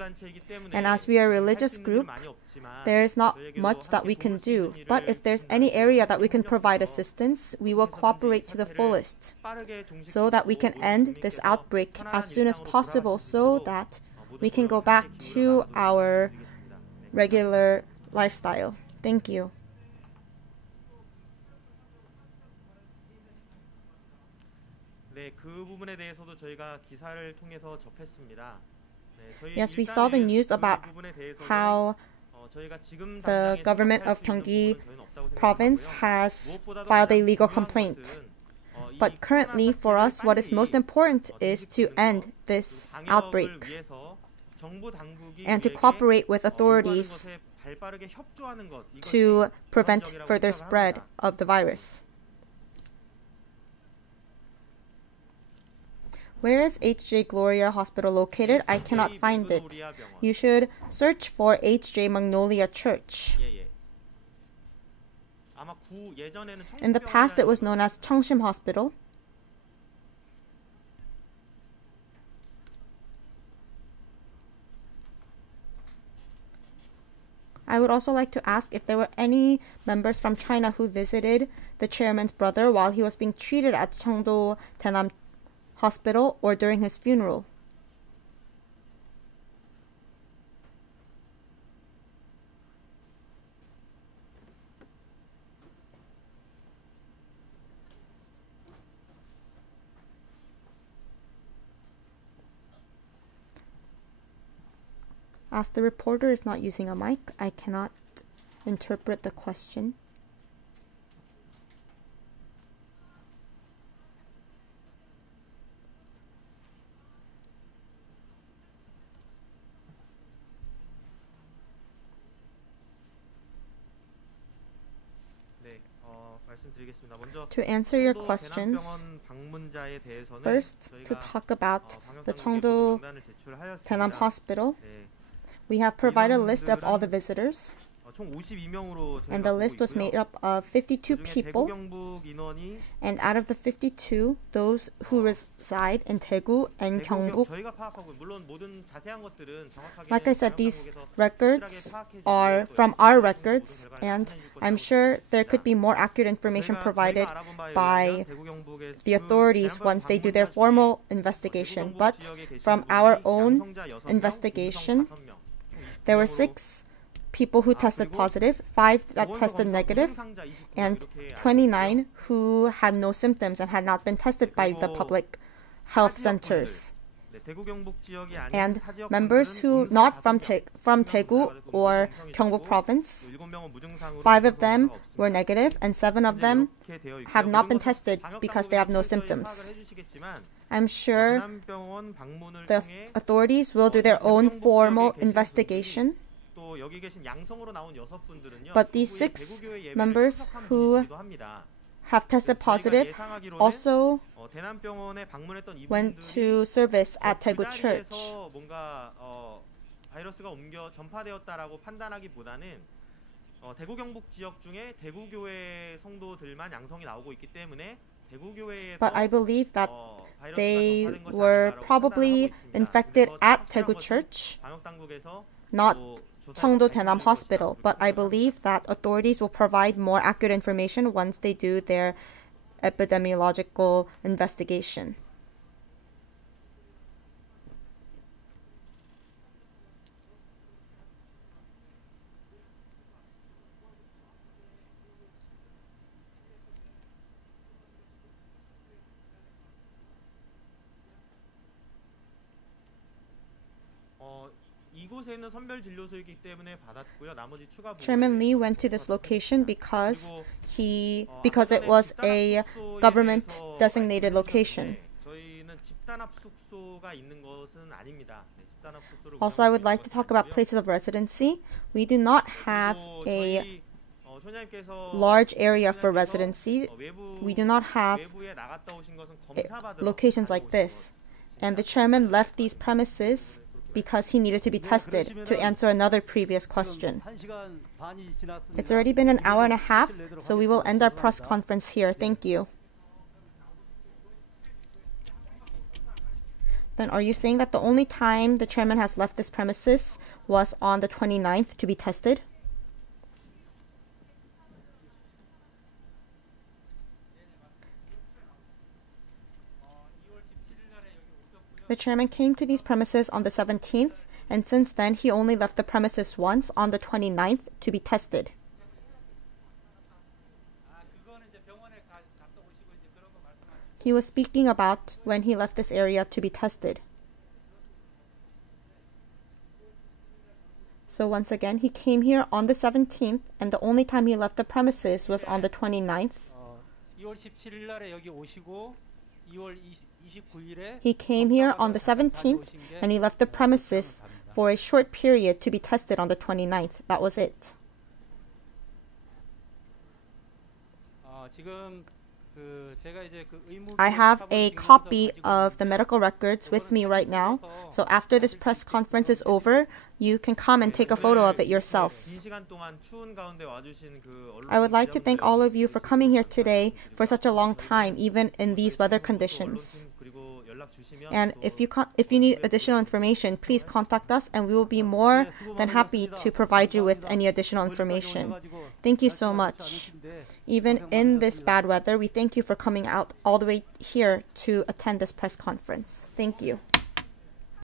And as we are a religious group, there is not much that we can do. But if there's any area that we can provide assistance, we will cooperate to the fullest so that we can end this outbreak as soon as possible so that we can go back to our regular lifestyle. Thank you. Yes, we saw the news about how the government of Gyeonggi province has filed a legal complaint. But currently, for us, what is most important is to end this outbreak and to cooperate with authorities to prevent further spread of the virus. Where is HJ Gloria Hospital located? I cannot find it. You should search for HJ Magnolia Church. In the past, it was known as Cheongsim Hospital. I would also like to ask if there were any members from China who visited the chairman's brother while he was being treated at Cheongdo Daenam Hospital or during his funeral. As the reporter is not using a mic, I cannot interpret the question. To answer your questions, first to talk about the Cheongdo Daenam Hospital, we have provided a list of all the visitors, and the list was made up of 52 people, and out of the 52, those who reside in Daegu and Gyeongbuk. Like I said, these records are from our records, and I'm sure there could be more accurate information provided by the authorities once they do their formal investigation. But from our own investigation, there were 6 people who tested positive, 5 that tested negative, and 29 who had no symptoms and had not been tested by the public health centers. And members who not from Daegu or Gyeongbuk province, 5 of them were negative and 7 of them have not been tested because they have no symptoms. I'm sure 대남병원 방문을 the 통해 authorities will do their own formal investigation. 또 여기 계신 양성으로 나온 6분들은요. But these 6 members who have tested positive also 대남병원에 방문했던 went to service at Daegu Church. 뭔가 바이러스가 옮겨 전파되었다라고 판단하기보다는 대구 경북 지역 중에 대구 교회 성도들만 양성이 나오고 있기 때문에 대구 교회에서 But I believe that they were probably infected at Daegu Church, not Cheongdo Daenam Hospital. But I believe that authorities will provide more accurate information once they do their epidemiological investigation. 이곳에는 선별 진료소이기 때문에 받았고요. 나머지 추가 Chairman Lee went to this location because it was a government designated location. 저희는 집단합 숙소가 있는 것은 아닙니다. 집단합 숙소를 Also, I would like to talk about places of residency. We do not have a large area for residency. We do not have locations like this. And the chairman left these premises because he needed to be tested to answer another previous question. It's already been an hour and a half, so we will end our press conference here. Thank you. Then are you saying that the only time the chairman has left this premises was on the 29th to be tested? The chairman came to these premises on the 17th, and since then he only left the premises once on the 29th to be tested. He was speaking about when he left this area to be tested. So once again, he came here on the 17th, and the only time he left the premises was on the 29th. 2월 17일 날에 여기 오시고 2월 29일에 He came here on the 17th, and he left the premises for a short period to be tested on the 29th. That was it. I have a copy of the medical records with me right now. So after this press conference is over, you can come and take a photo of it yourself. I would like to thank all of you for coming here today for such a long time, even in these weather conditions. And if you need additional information, please contact us and we will be more than happy to provide you with any additional information. Thank you so much. Even in this bad weather, we thank you for coming out all the way here to attend this press conference. Thank you.